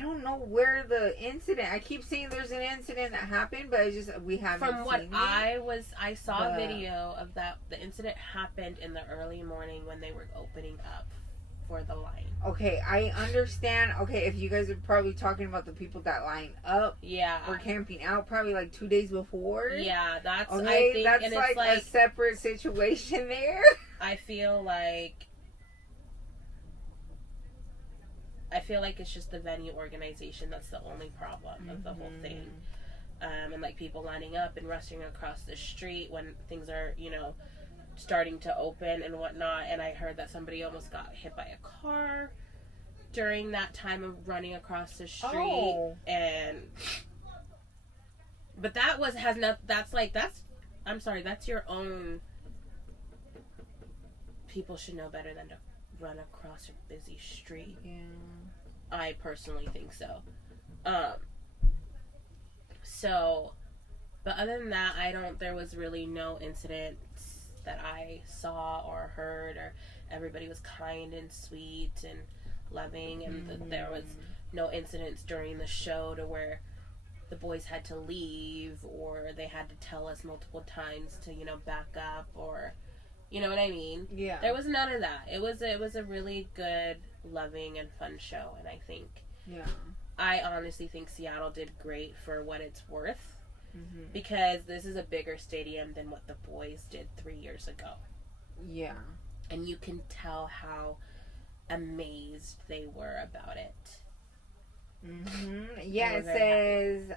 don't know where the incident, I keep seeing there's an incident that happened, but we haven't From what seen it. I saw a video of that. The incident happened in the early morning when they were opening up for the line. Okay, I understand. Okay, if you guys are probably talking about the people that line up or camping out probably like 2 days before. Yeah, that's, okay, I think, that's and like it's like a separate situation there. I feel like it's just the venue organization that's the only problem of the whole thing. And like people lining up and rushing across the street when things are, starting to open and whatnot. And I heard that somebody almost got hit by a car during that time of running across the street. Oh. But that's your own. People should know better than to run across a busy street. Yeah. I personally think so. But other than that, there was really no incidents that I saw or heard, or everybody was kind and sweet and loving, and there was no incidents during the show to where the boys had to leave or they had to tell us multiple times to, back up, or, you know what I mean? Yeah. There was none of that. It was a really good, loving, and fun show, and I honestly think Seattle did great for what it's worth. Because this is a bigger stadium than what the boys did 3 years ago. Yeah. And you can tell how amazed they were about it. Yeah, it says,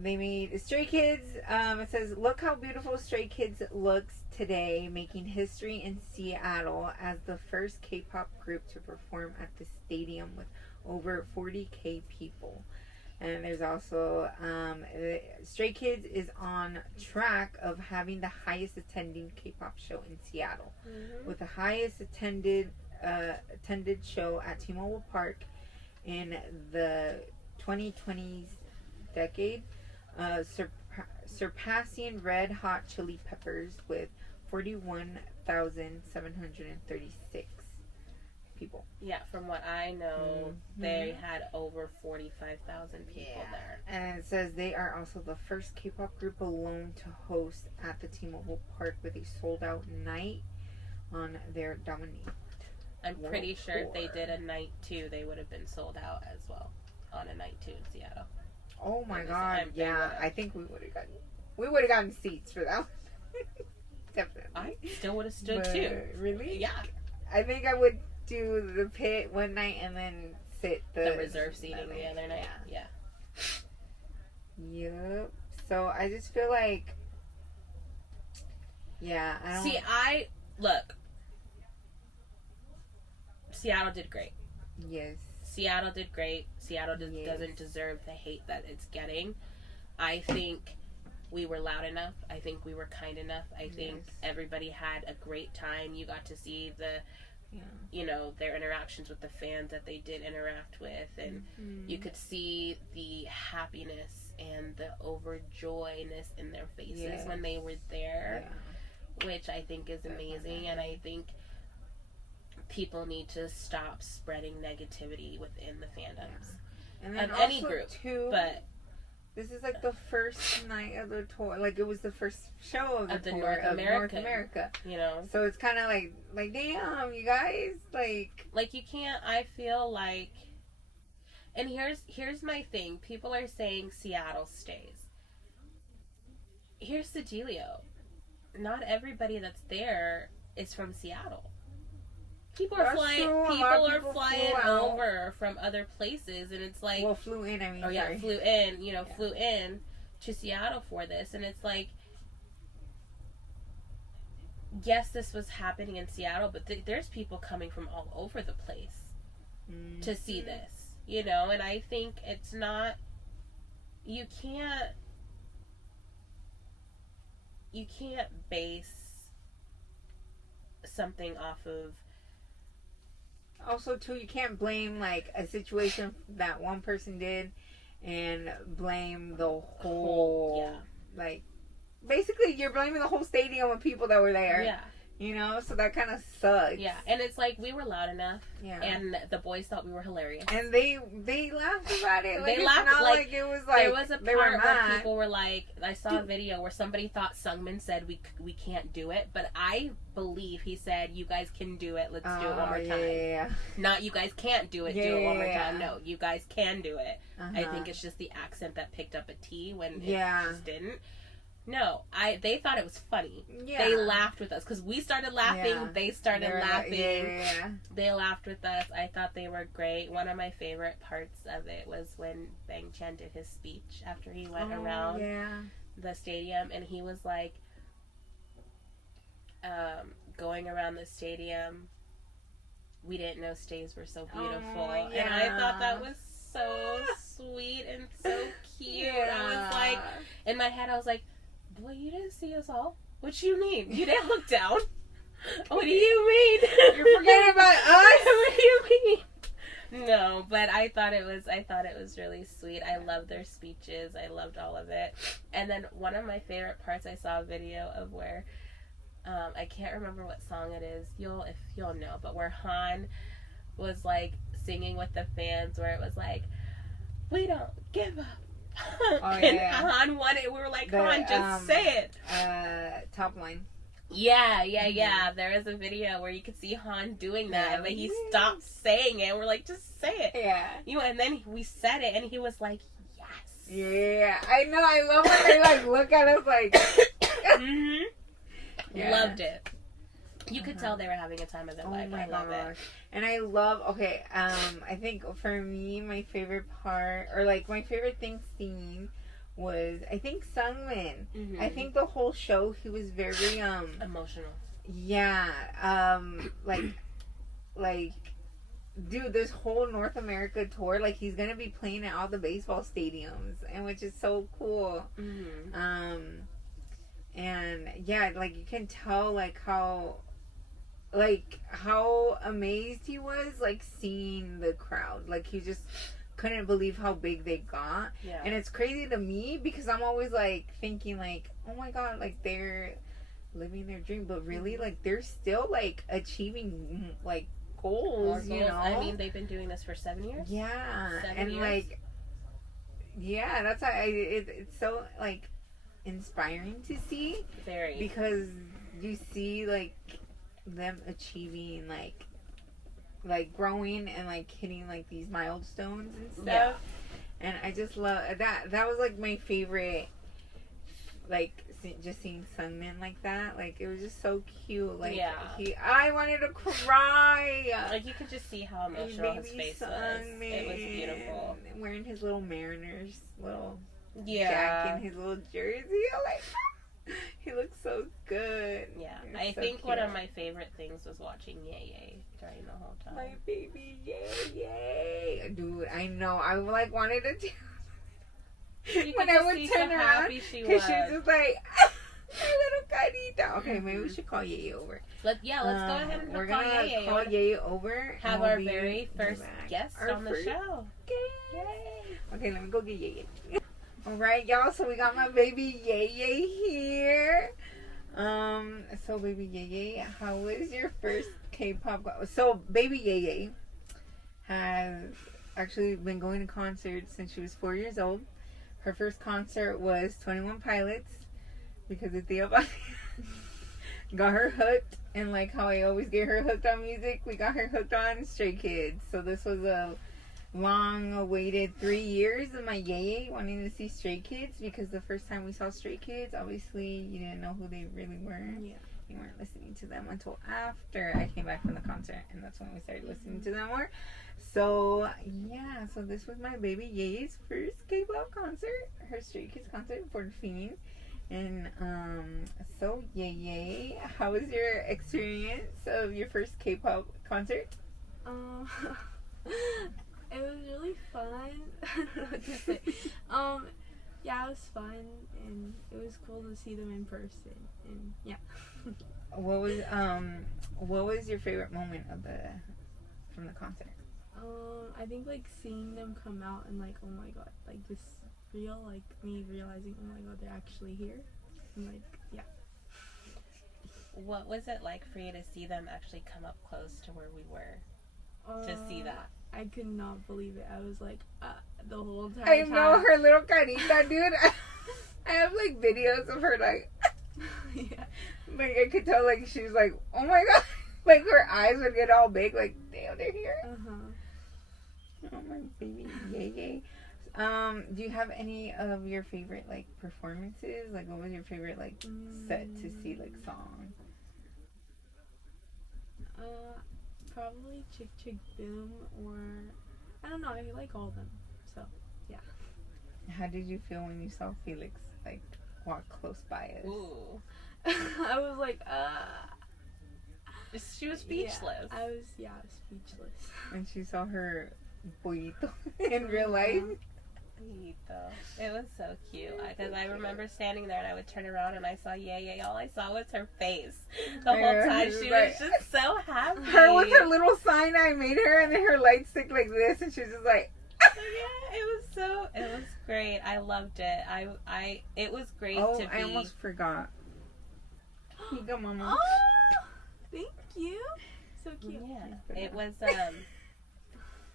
they made Stray Kids, it says, look how beautiful Stray Kids looks today, making history in Seattle as the first K-pop group to perform at the stadium with over 40,000 people. And there's also Stray Kids is on track of having the highest attending K-pop show in Seattle, with the highest attended show at T-Mobile Park in the 2020s decade, surpassing Red Hot Chili Peppers with 41,736 people. Yeah, from what I know, they had over 45,000 people there. And it says they are also the first K-pop group alone to host at the T-Mobile Park with a sold-out night on their Dominate. I'm pretty sure if they did a night 2, they would have been sold out as well on a night 2 in Seattle. Oh my God! Yeah, I think we would have gotten seats for that one. Definitely. I still would have stood too. Really? Yeah. I think I would do the pit one night and then sit the reserve seating the other night. Yeah. Yep. So I just feel like, I don't... Look. Seattle did great. Yes. Seattle did great. Seattle doesn't deserve the hate that it's getting. I think we were loud enough. I think we were kind enough. I think everybody had a great time. You got to see their interactions with the fans that they did interact with, and you could see the happiness and the overjoyness in their faces when they were there, which I think is amazing. And I think people need to stop spreading negativity within the fandoms and then of any group. Too, but this is like the first night of the tour. Like, it was the first show of the tour North of North America. You know? So it's kind of like, damn, you guys, like... Like, you can't, I feel like... And here's my thing. People are saying Seattle stays. Here's the dealio. Not everybody that's there is from Seattle. People are flying over from other places, and it's like... Well, flew in, I mean, flew in, flew in to Seattle for this, and it's like, yes, this was happening in Seattle, but there's people coming from all over the place to see this, and I think it's not... You can't base something off of... Also, too, you can't blame, like, a situation that one person did and blame the whole, like, basically, you're blaming the whole stadium of people that were there. Yeah. So that kind of sucks. Yeah, and it's like, we were loud enough, and the boys thought we were hilarious. And they laughed about it. Like, they laughed. Not like it was like, there was a part where people were like, I saw a video where somebody thought Sungmin said we can't do it, but I believe he said, you guys can do it, let's do it one more time. Yeah. Not you guys can't do it, do it one more time. No, you guys can do it. I think it's just the accent that picked up a T when it just didn't. No, they thought it was funny. Yeah. They laughed with us because we started laughing. Yeah. They started laughing. They laughed with us. I thought they were great. One of my favorite parts of it was when Bang Chen did his speech after he went around the stadium, and he was like, going around the stadium, we didn't know stays were so beautiful. And I thought that was so sweet and so cute. I was like, in my head, I was like, boy, you didn't see us all? What you mean? You didn't look down? What do you mean? You're forgetting about us? What do you mean? No, but I thought it was really sweet. I loved their speeches. I loved all of it. And then one of my favorite parts, I saw a video of where I can't remember what song it is. If you'll know, but where Han was like singing with the fans, where it was like, we don't give up. And Han won it. We were like, Han, just say it. Top line. Yeah. There is a video where you could see Han doing that, but he stopped saying it. We're like, just say it. Yeah. And then we said it, and he was like, yes. Yeah. I know. I love when they like look at us like. Loved it. You could tell they were having a time of their life. I love it. And I love, I think for me, my favorite part, or like my favorite thing seen was, I think Sungmin. I think the whole show, he was very, emotional. Yeah. Like, dude, this whole North America tour, like, he's gonna be playing at all the baseball stadiums, and which is so cool. And yeah, like, you can tell, like, how amazed he was, like, seeing the crowd. Like, he just couldn't believe how big they got. Yeah. And it's crazy to me because I'm always, like, thinking, like, oh my god, like, they're living their dream. But really, like, they're still, like, achieving, like, goals, you know? I mean, they've been doing this for 7 years? Yeah. 7 years? Like, yeah, that's how it's so, like, inspiring to see. Very. Because you see, like, them achieving, like growing and, like, hitting, like, these milestones and stuff. Yeah. And I just love that. That was, like, my favorite, like, just seeing Sungmin like that. Like, it was just so cute. Like, I wanted to cry. Like, you could just see how emotional his face was. It was beautiful. Wearing his little Mariners little jacket and his little jersey. Like, he looks so good. Yeah, I think one of my favorite things was watching Ye during the whole time. My baby Ye. Dude, I know. I, like, wanted to do when I would turn around, because she was just like, my little carita. Okay, maybe we should call Ye over. Let's go ahead and we're call gonna Ye call Ye over. Have our very first guest on the show. Yay! Okay, let me go get Ye. Alright, y'all, so we got my baby Yay here. So baby Yay, how was your first K-pop? So baby Yay has actually been going to concerts since she was 4 years old. Her first concert was 21 Pilots because of Theo Body. Got her hooked, and like how I always get her hooked on music, we got her hooked on Stray Kids. So this was a long-awaited 3 years of my Yay wanting to see Stray Kids, because the first time we saw Stray Kids, obviously you didn't know who they really were. Yeah. You weren't listening to them until after I came back from the concert, and that's when we started listening to them more. So yeah, so this was my baby Yay's first K-pop concert, her Stray Kids concert for Fiend. And so Yay, how was your experience of your first K-pop concert? It was really fun. I don't know what to say. Yeah, it was fun, and it was cool to see them in person. And yeah. What was your favorite moment from the concert? I think like seeing them come out and like, oh my god, like this real, like me realizing, oh my god, they're actually here. And like, yeah. What was it like for you to see them actually come up close to where we were? To see that? I could not believe it. I was like, the whole entire I time. know her little carita, dude. I have like videos of her like, Yeah. like I could tell like she was like, oh my god, like her eyes would get all big, like damn, they're here. Oh my baby Yay. Do you have any of your favorite like performances? Like what was your favorite like set to see, like song? Probably Chick Chick Boom, or I don't know, I like all of them. So yeah. How did you feel when you saw Felix like walk close by us? Ooh. I was like, She was speechless. I was speechless. And she saw her boyito in real life. It was so cute, because I remember standing there and I would turn around and I saw Yay. All I saw was her face the whole time. She was just so happy. Her with her little sign I made her, and then her light stick like this, and she was just like. Yeah, it was great. I loved it. It was great to be. I almost forgot. Here you go, Mama. Oh, thank you. So cute. Yeah, it was.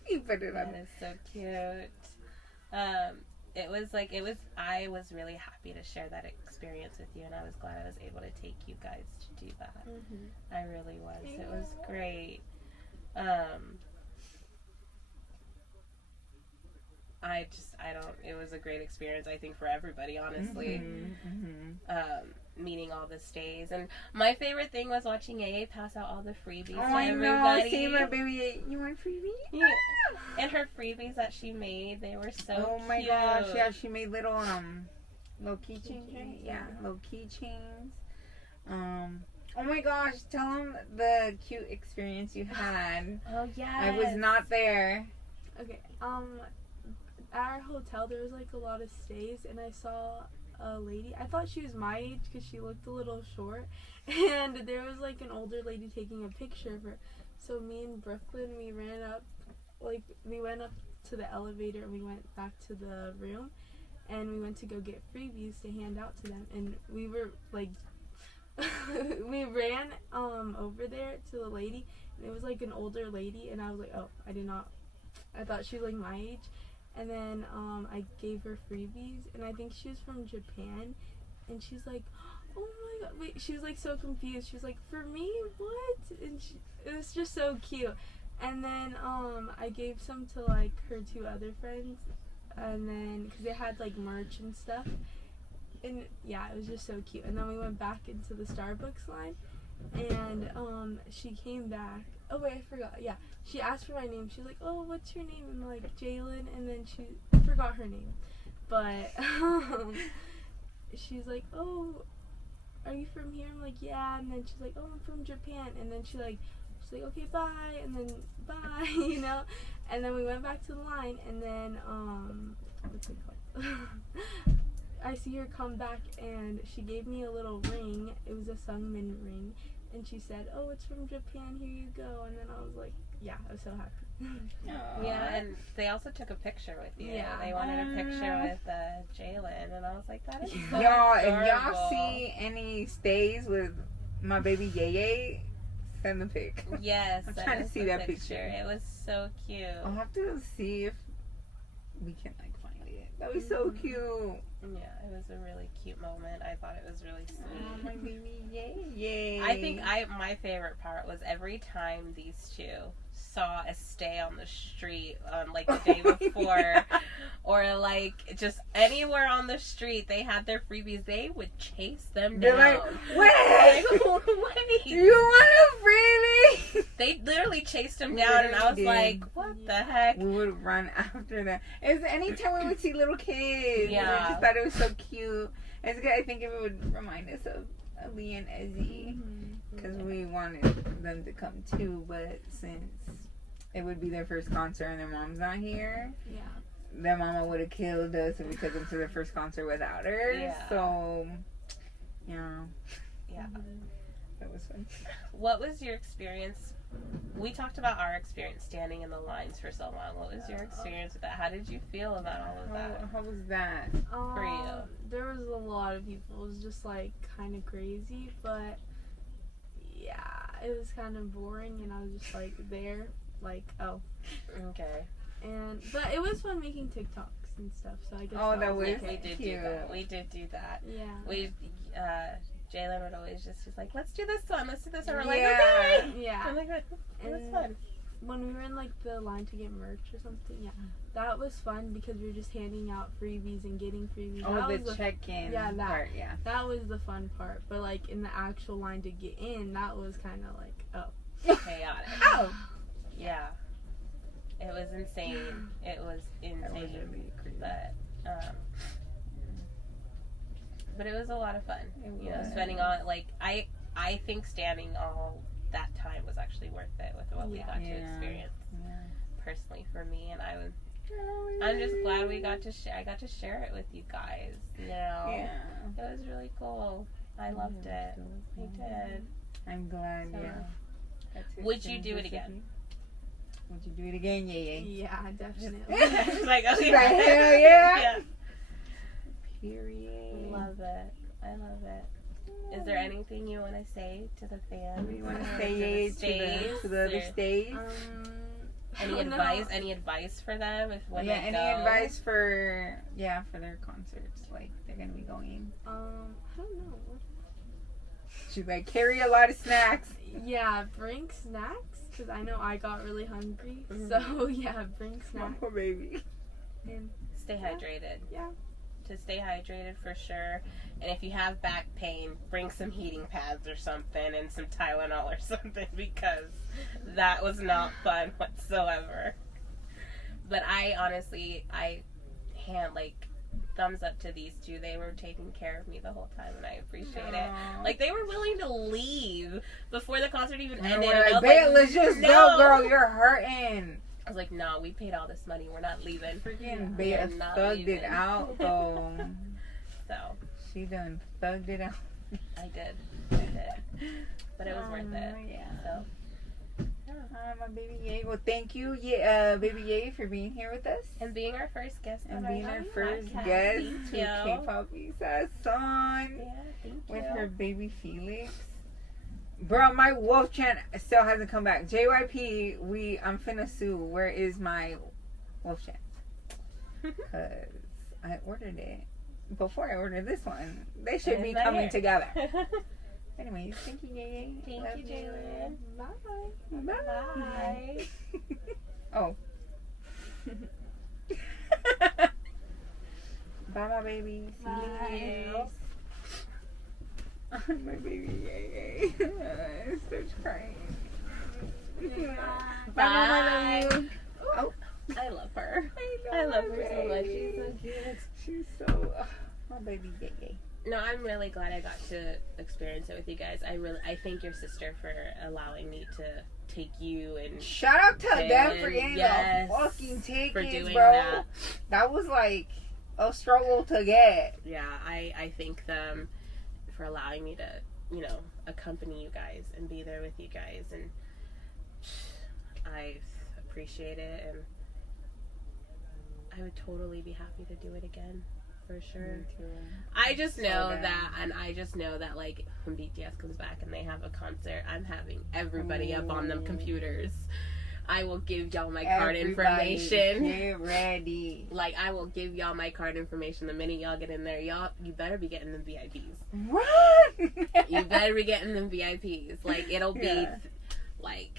You put it on. That is so cute. I was really happy to share that experience with you, and I was glad I was able to take you guys to do that. Mm-hmm. I really was. It was great. It was a great experience, I think, for everybody, honestly. Meeting all the stays. And my favorite thing was watching Yay pass out all the freebies to everybody. I know. See my baby. You want freebie? Yeah. And her freebies that she made, they were so cute. Oh my gosh. Yeah, she made little keychains, right? Yeah, little keychains. Oh my gosh, tell them the cute experience you had. Oh yeah. I was not there. Okay. At our hotel, there was like a lot of stays, and I saw a lady. I thought she was my age because she looked a little short, and there was like an older lady taking a picture of her. So me and Brooklyn, we ran up, like we went up to the elevator and we went back to the room, and we went to go get freebies to hand out to them, and we were like, we ran over there to the lady, and it was like an older lady, and I was like, oh, I thought she was like my age. And then I gave her freebies, and I think she was from Japan, and she's like, oh my god, wait, she was like so confused. She was like, for me, what? And it was just so cute. And then I gave some to like her two other friends, and then because they had like merch and stuff, and yeah, it was just so cute. And then we went back into the Starbucks line, and she came back. Oh wait, I forgot. Yeah, she asked for my name. She was like, "Oh, what's your name?" And I'm like, Jaylynn. And then I forgot her name, but she's like, "Oh, are you from here?" I'm like, "Yeah." And then she's like, "Oh, I'm from Japan." And then she's like, "Okay, bye." And then bye, you know. And then we went back to the line, and then what's it called? I see her come back, and she gave me a little ring. It was a Sungmin ring. and she said, "Oh, it's from Japan. Here you go." And then I was like, yeah, I was so happy. Yeah, and they also took a picture with you. Yeah. They wanted a picture with Jaylynn, and I was like, that is so Y'all, if adorable. y'all see any stays with my baby Yeye, send the pic. Yes, I'm send trying to us see a that picture. It was so cute. I'll have to see if we can like find it. That was so cute. Yeah, it was a really cute moment. I thought it was really Oh, sweet. my baby Yeye. I think my favorite part was every time these two saw a stay on the street on like the day before or like just anywhere on the street, they had their freebies, they would chase them They're down. like, wait! Wait! You want a freebie? They literally chased them We down, and I was did. like, what the heck? We would run after them. It was anytime we would see little kids. Yeah. I just thought it was so cute. It's good. I think it would remind us of Ali and Ezzy. Because we wanted them to come too, but since it would be their first concert and their mom's not here, Yeah. their mama would have killed us if we took them to their first concert without her. Yeah. So, yeah, Yeah. that was fun. What was your experience? We talked about our experience standing in the lines for so long. What was your experience with that? How did you feel about all of that? How was that? For you? There was a lot of people. It was just like kind of crazy, but yeah, it was kind of boring, and I was just like there, like, oh. Okay. But it was fun making TikToks and stuff. So I guess Oh, that was okay. We did do cute. that. We did do that. Yeah. Jaylynn would always just like, let's do this one. Let's do this one. We're like, Yeah. okay. Yeah. I'm like, it was And fun. when we were in like the line to get merch or something, yeah, that was fun because we were just handing out freebies and getting freebies. Oh, that the was check-in yeah, that. part, yeah. That was the fun part. But like in the actual line to get in, that was kind of like, oh. Chaotic. Oh! Yeah. It was insane. It was insane. That was really crazy. But it was a lot of fun. It You know, was. spending all like I think standing all that time was actually worth it with what we got to Yeah. experience Yeah. personally for me, and I'm just glad we got to share. I got to share it with you guys. You know, Yeah. it was really cool. I loved it. I did. I'm glad, So, yeah. That's Would you do it again? Would you do it again? Yeah. Yeah, definitely. It's like, okay. She's like, hell yeah. Yeah. Period. Love it. I love it. Is there anything you want to say to the fans? You want Or to say the it to stays? the other Or states? I Any don't know. advice? Any advice for them if when Yeah, they any go? advice for their concerts? Like, they're going to be going. I don't know. She's like, carry a lot of snacks. Yeah, bring snacks because I know I got really hungry. Mhm. So yeah, bring My snacks. poor baby. And Stay hydrated. yeah. To stay hydrated for sure. And if you have back pain, bring some heating pads or something and some Tylenol or something because that was not fun whatsoever. But I honestly, thumbs up to these two. They were taking care of me the whole time and I appreciate it. Aw. Like they were willing to leave before the concert even And ended. we're And I like, was babe, like, let's just no. go, girl. You're hurting. I was like, no, we paid all this money. We're not leaving. Freaking Yeah. Bea We're not thugged leaving. it out, though. So She done thugged it out. I did. But it was worth it. Yeah. So Hi, my baby Ye. Well, thank you, baby Ye, for being here with us. and being our first guest And on being our our first podcast. guest Thank to you. K-Pop Y SAZÓN Yeah, thank with you. her baby Felix. Bro, my wolf chant still hasn't come back. JYP, I'm finna sue. Where is my wolf chant? Because I ordered it before I ordered this one. They should And be it's not coming here. together. Anyways, thank you, Yeye. Thank Love you, Jaylynn. Bye. Bye. Bye. Oh. Bye, my baby. See Bye. you. My baby Yeye. Starts crying. Bye, Mama. I love you. Oh. I love her. I love her so much. She's so cute. She's so. My baby Yeye. No, I'm really glad I got to experience it with you guys. I thank your sister for allowing me to take you and Shout out to them for getting yes, the fucking tickets, for doing bro. that. That was like a struggle to get. Yeah, I thank them for allowing me to you know, accompany you guys and be there with you guys, and I appreciate it, and I would totally be happy to do it again, for sure. I just know that like when BTS comes back and they have a concert, I'm having everybody up on them computers. I will give y'all my card information. Get ready. Like, I will give y'all my card information the minute y'all get in there. You better be getting them VIPs. What? You better be getting them VIPs. Like, it'll be, like,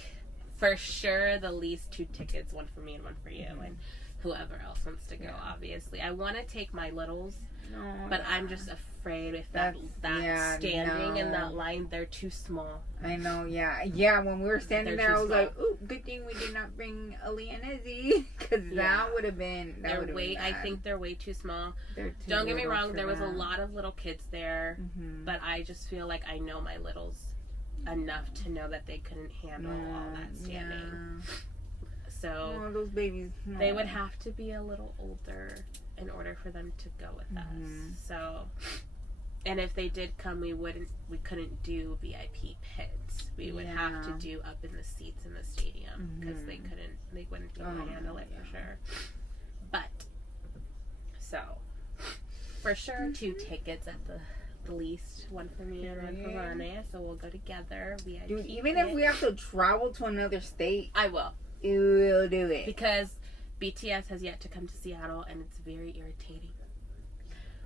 for sure the least 2 tickets, one for me and one for you, and whoever else wants to go, obviously. I want to take my littles, but I'm just afraid if that standing in that line, they're too small. I know, yeah. When we were standing there, I was like, "Ooh, good thing we did not bring Ali and Izzy, because that would have been." I think they're way too small. Don't get me wrong, there was a lot of little kids there, but I just feel like I know my littles enough to know that they couldn't handle all that standing. So those babies, they would have to be a little older in order for them to go with us. So, and if they did come, we couldn't do VIP pits. We would have to do up in the seats in the stadium, because they wouldn't be able to handle it for sure. But so for sure, 2 tickets at the least, one for me and one for Rania. So we'll go together. VIP. Dude, even if we have to travel to another state, I will. You will do it. Because BTS has yet to come to Seattle, and it's very irritating.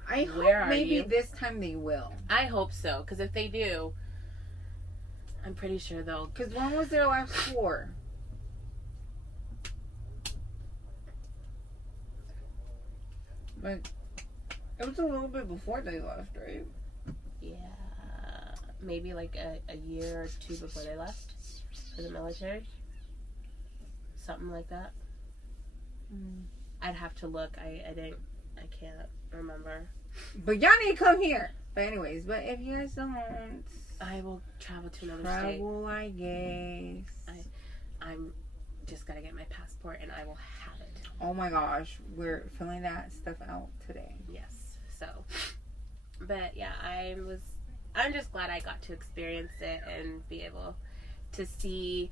I hope maybe this time they will. I hope so, because if they do, I'm pretty sure they'll... Because when was their last tour? But it was a little bit before they left, right? Yeah. Maybe like a year or 2 before they left for the military. Something like that. I'd have to look. I can't remember. But y'all need to come here. But anyways, if you guys don't, I will travel to another state. I guess. I'm just gotta get my passport, and I will have it. Oh my gosh, we're filling that stuff out today. Yes. So, but yeah, I'm just glad I got to experience it and be able to see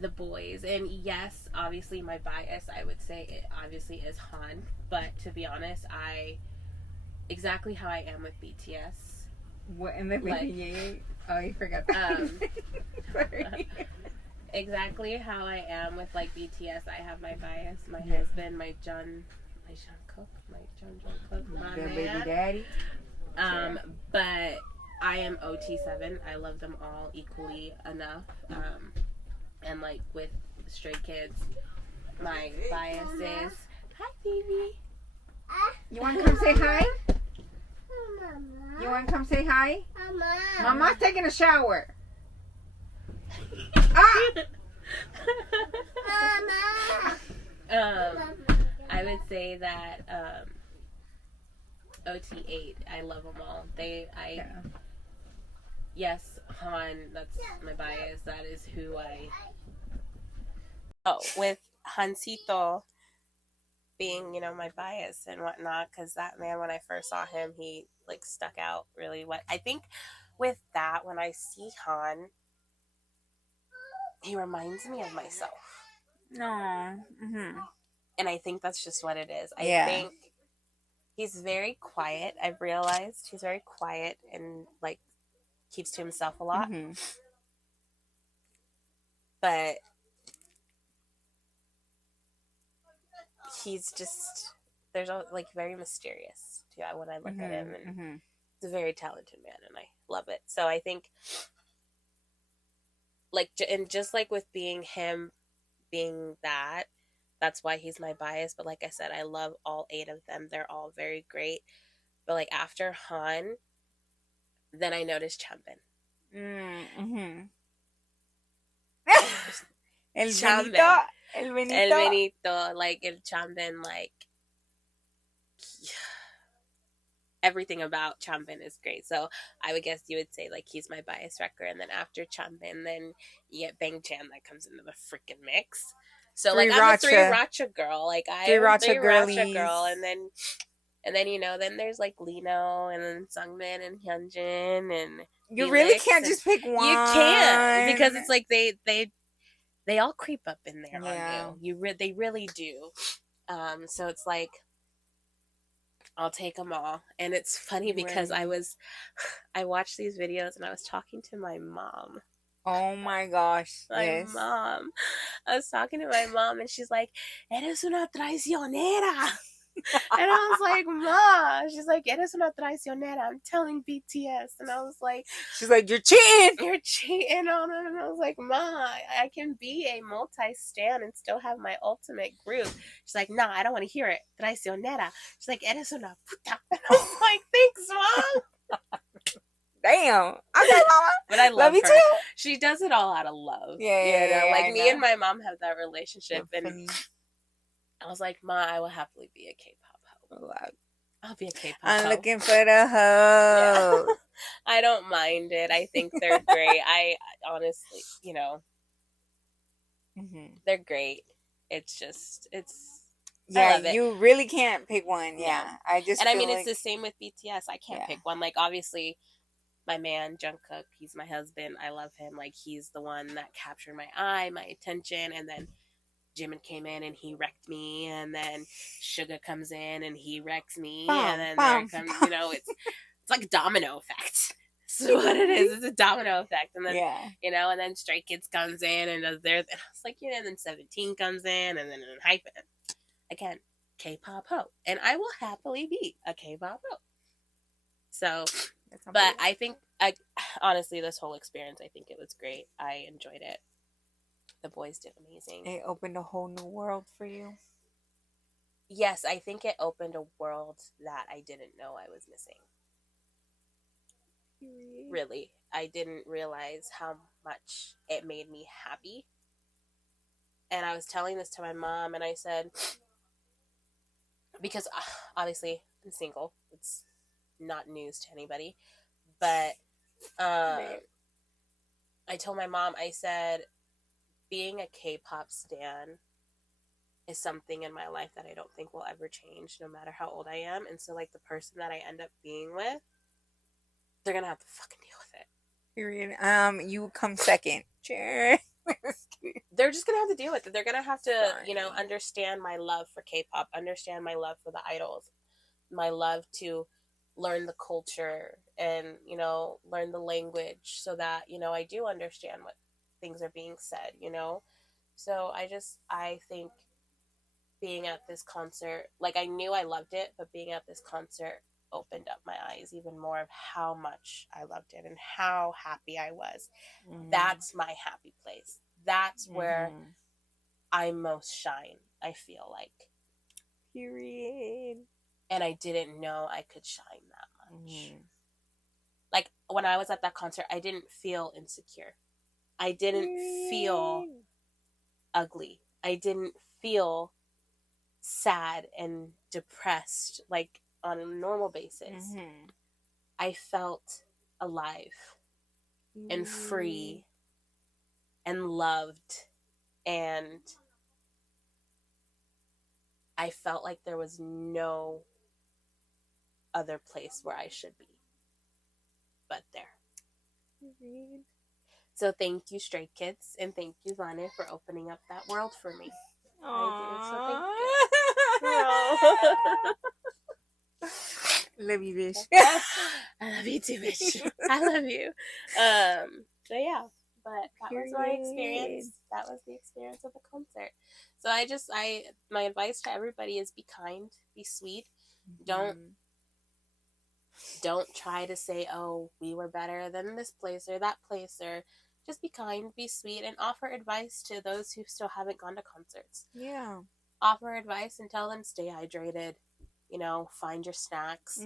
the boys. And yes, obviously my bias, I would say it obviously is Han, but to be honest, exactly how I am with BTS. What in the beginning? Oh, you forgot that. Sorry. Exactly how I am with like BTS. I have my bias. My husband, my Jungkook, my baby daddy. But I am OT7. I love them all equally enough. And like with Stray Kids, my bias is, hi baby. You want to come say hi? You want to come say hi? Mama's taking a shower. I would say that OT8. I love them all. Yes, Han. That's my bias. That is who I. Oh, with Hansito being, my bias and whatnot, because that man, when I first saw him, he like stuck out really. I think with that, when I see Han, he reminds me of myself. No. And I think that's just what it is. I think he's very quiet. I've realized he's very quiet and like keeps to himself a lot. But he's just, there's like very mysterious too when I look at him, and he's a very talented man, and I love it. So I think like, and just like with being him being that's why he's my bias. But like I said, I love all 8 of them. They're all very great. But like after Han, then I noticed Changbin. El Benito. El Benito, like El Changbin, like everything about Changbin is great. So I would guess you would say like he's my bias wrecker. And then after Changbin, then you get Bang Chan that comes into the freaking mix. So like I'm a 3 Racha girl. Like I'm a 3 Racha girl, and then And then, then there's like Lino and then Sungmin and Hyunjin and You really Felix, can't and just pick one. you can't, because it's like they all creep up in there Yeah. on you. They really do. So it's like, I'll take them all. And it's funny because Right. I watched these videos and I was talking to my mom. Oh my gosh. My Yes. mom. I was talking to my mom and she's like, "Eres una traicionera." And I was like, "Ma." She's like, "Eres una traicionera. I'm telling BTS." And I was like, she's like, "You're cheating. You're cheating on it." And I was like, "Ma, I can be a multi-stan and still have my ultimate group." She's like, "Nah, I don't want to hear it. Traicionera." She's like, "Eres una puta." And I was like, "Thanks, Mom." Damn. Okay, Mama. But I love you her. too. She does it all out of love. Yeah, like I me know. and my mom have that relationship. You're And funny. I was like, "Ma, I will happily be a K-pop hoe. Wow. I'll be a K-pop I'm hoe." looking for the hoe. Yeah. I don't mind it. I think they're great. I honestly, they're great. It's just, I Yeah, love it. you really can't pick one. Yeah, No. I just And I feel mean, like, it's the same with BTS. I can't Yeah. pick one. Like, obviously, my man, Jungkook, he's my husband. I love him. Like, he's the one that captured my eye, my attention. And then Jimin came in and he wrecked me. And then Suga comes in and he wrecks me. Bum, and then bum, there comes, it's like a domino effect. So what it is, it's a domino effect. And then, yeah. and then Stray Kids comes in and does theirs. And I was like, and then 17 comes in and then Hype. Again, K-pop hoe. And I will happily be a K-pop hoe. So, but I think, honestly, this whole experience, I think it was great. I enjoyed it. The boys did amazing. It opened a whole new world for you. Yes, I think it opened a world that I didn't know I was missing. Really. I didn't realize how much it made me happy. And I was telling this to my mom, and I said, because obviously I'm single. It's not news to anybody. But I told my mom, I said, being a K-pop stan is something in my life that I don't think will ever change, no matter how old I am. And so, like, the person that I end up being with, they're gonna have to fucking deal with it. Period. You come second. Sure. They're just gonna have to deal with it. They're gonna have to, Fine. understand my love for K-pop, understand my love for the idols, my love to learn the culture and, learn the language so that, I do understand what things are being said, So I think being at this concert, like, I knew I loved it, but being at this concert opened up my eyes even more of how much I loved it and how happy I was. Mm-hmm. That's my happy place. That's where I most shine, I feel like. Period. And I didn't know I could shine that much. Like, when I was at that concert, I didn't feel insecure. I didn't feel ugly. I didn't feel sad and depressed, like, on a normal basis. I felt alive and free and loved, and I felt like there was no other place where I should be but there. So thank you, Stray Kids, and thank you, Vane, for opening up that world for me. Aww. I do. So thank you. Love you, bitch. I love you too, bitch. I love you. So yeah, but that was my experience. That was the experience of the concert. So my advice to everybody is be kind, be sweet. Don't try to say, oh, we were better than this place or that place, or just be kind, be sweet, and offer advice to those who still haven't gone to concerts. Yeah. Offer advice and tell them stay hydrated. Find your snacks.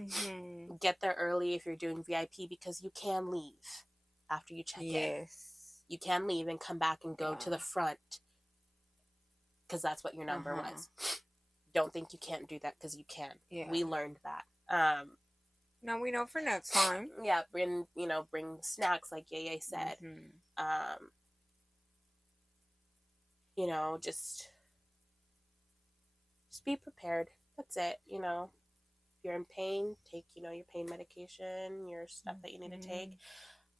Get there early if you're doing VIP, because you can leave after you check in. Yes. You can leave and come back and go to the front, because that's what your number was. Don't think you can't do that, because you can. Yeah. We learned that. Now we know for next time. Yeah, bring snacks, like Yeye said. Just be prepared. That's it. If you're in pain, take, your pain medication, your stuff that you need to take.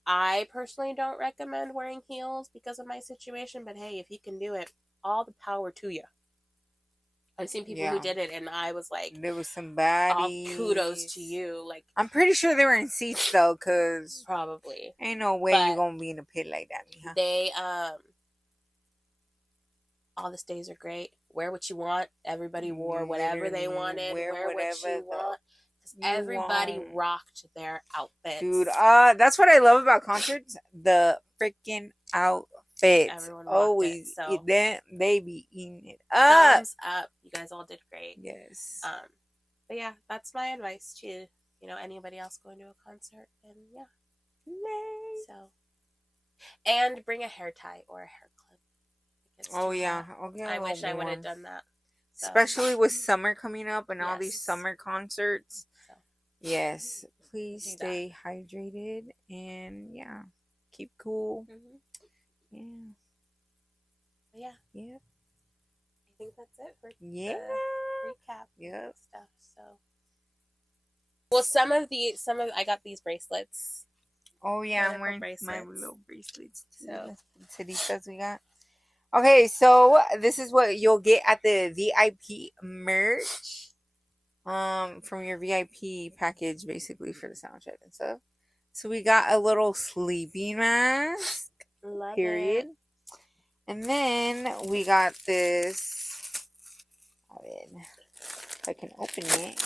I personally don't recommend wearing heels because of my situation, but hey, if you can do it, all the power to you. I've seen people who did it, and I was like, there was some baddies. All kudos to you. Like, I'm pretty sure they were in seats though, cause probably ain't no way you're gonna be in a pit like that, mija. They all the stays are great. Wear what you want. Everybody wore whatever they wanted. Wear what you want. Everybody rocked their outfits. Dude, that's what I love about concerts. The freaking outfits. Everyone always it, so they be eating it up. Thumbs up. You guys all did great. Yes. But yeah, that's my advice to, anybody else going to a concert. And yeah. Yay. So, and bring a hair tie or a hair clip. Oh yeah. Okay. I wish I would have done that. So. Especially with summer coming up and all these summer concerts. So. Yes. Please stay hydrated and keep cool. Yeah. Yeah. Yeah. I think that's it for the recap stuff. So, well, some of I got these bracelets. Oh yeah, I'm wearing my little bracelets too. So, taditas we got. Okay, so this is what you'll get at the VIP merch. From your VIP package, basically for the sound check and stuff. So we got a little sleeping mask. Love it. And then we got this. If I can open it.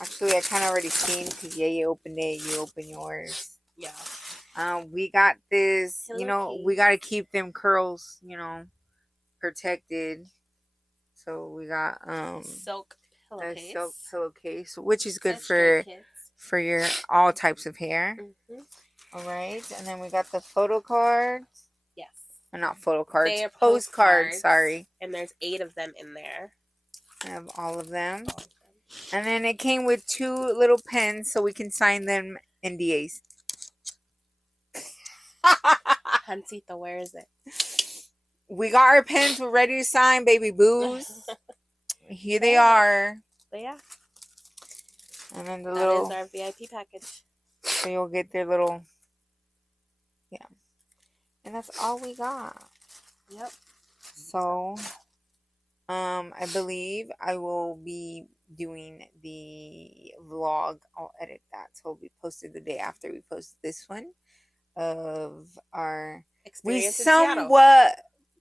Actually, I kind of already seen because you opened it. You open yours. Yeah. We got this. We got to keep them curls. Protected. So we got silk pillowcase. Silk pillowcase, which is good for your all types of hair. All right, and then we got the photo cards. Yes. Or not photo cards. They are postcards. Sorry. And there's 8 of them in there. I have all of them. And then it came with 2 little pens so we can sign them NDAs. Hansito, where is it? We got our pens. We're ready to sign, baby boos. Here they are. But yeah. And then that is our VIP package. So you'll get their little. Yeah. And that's all we got. Yep. So, I believe I will be doing the vlog. I'll edit that. So it'll be posted the day after we post this one of our experience. We somewhat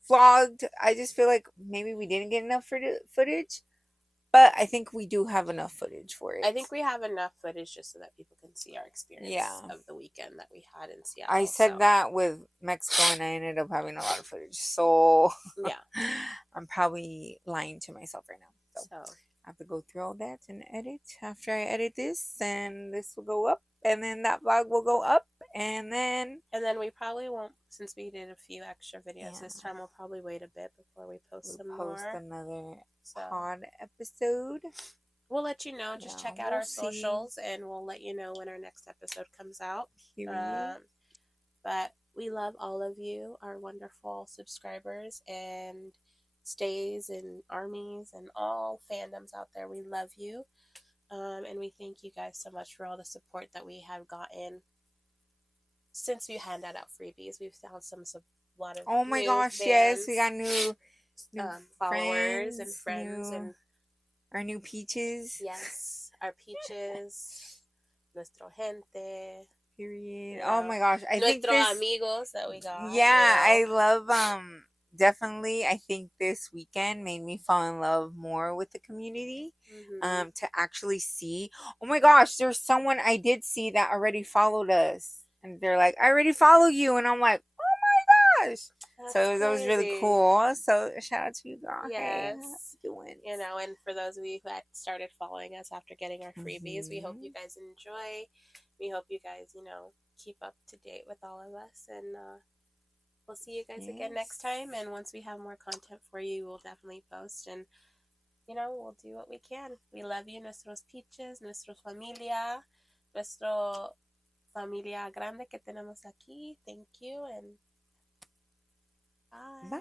vlogged. I just feel like maybe we didn't get enough footage, but I think we do have enough footage for it. I think we have enough footage just so that people can see our experience of the weekend that we had in Seattle. I said that with Mexico and I ended up having a lot of footage. So yeah, I'm probably lying to myself right now. So I have to go through all that and edit. After I edit this, and this will go up, and then that vlog will go up, and then we probably won't, since we did a few extra videos this time. We'll probably wait a bit before we post another pod episode. We'll let you know. Just check out our socials, and we'll let you know when our next episode comes out. But we love all of you, our wonderful subscribers and stays and armies and all fandoms out there. We love you. And we thank you guys so much for all the support that we have gotten since we handed out freebies. We've found a lot of oh my gosh, fans, yes, we got new followers and friends and our new peaches. Yes, our peaches, nuestro gente. Period. Oh my gosh, I think nuestros amigos that we got. Yeah, I love definitely. I think this weekend made me fall in love more with the community. To actually see. Oh my gosh, there's someone I did see that already followed us, and they're like, "I already follow you," and I'm like, "Oh my gosh!" That was really cool. So shout out to you guys. Yes, and for those of you who had started following us after getting our freebies, we hope you guys enjoy. We hope you guys, keep up to date with all of us, and we'll see you guys again next time. And once we have more content for you, we'll definitely post, and we'll do what we can. We love you, nuestros peaches, nuestra familia, nuestro familia grande que tenemos aquí. Thank you, and bye.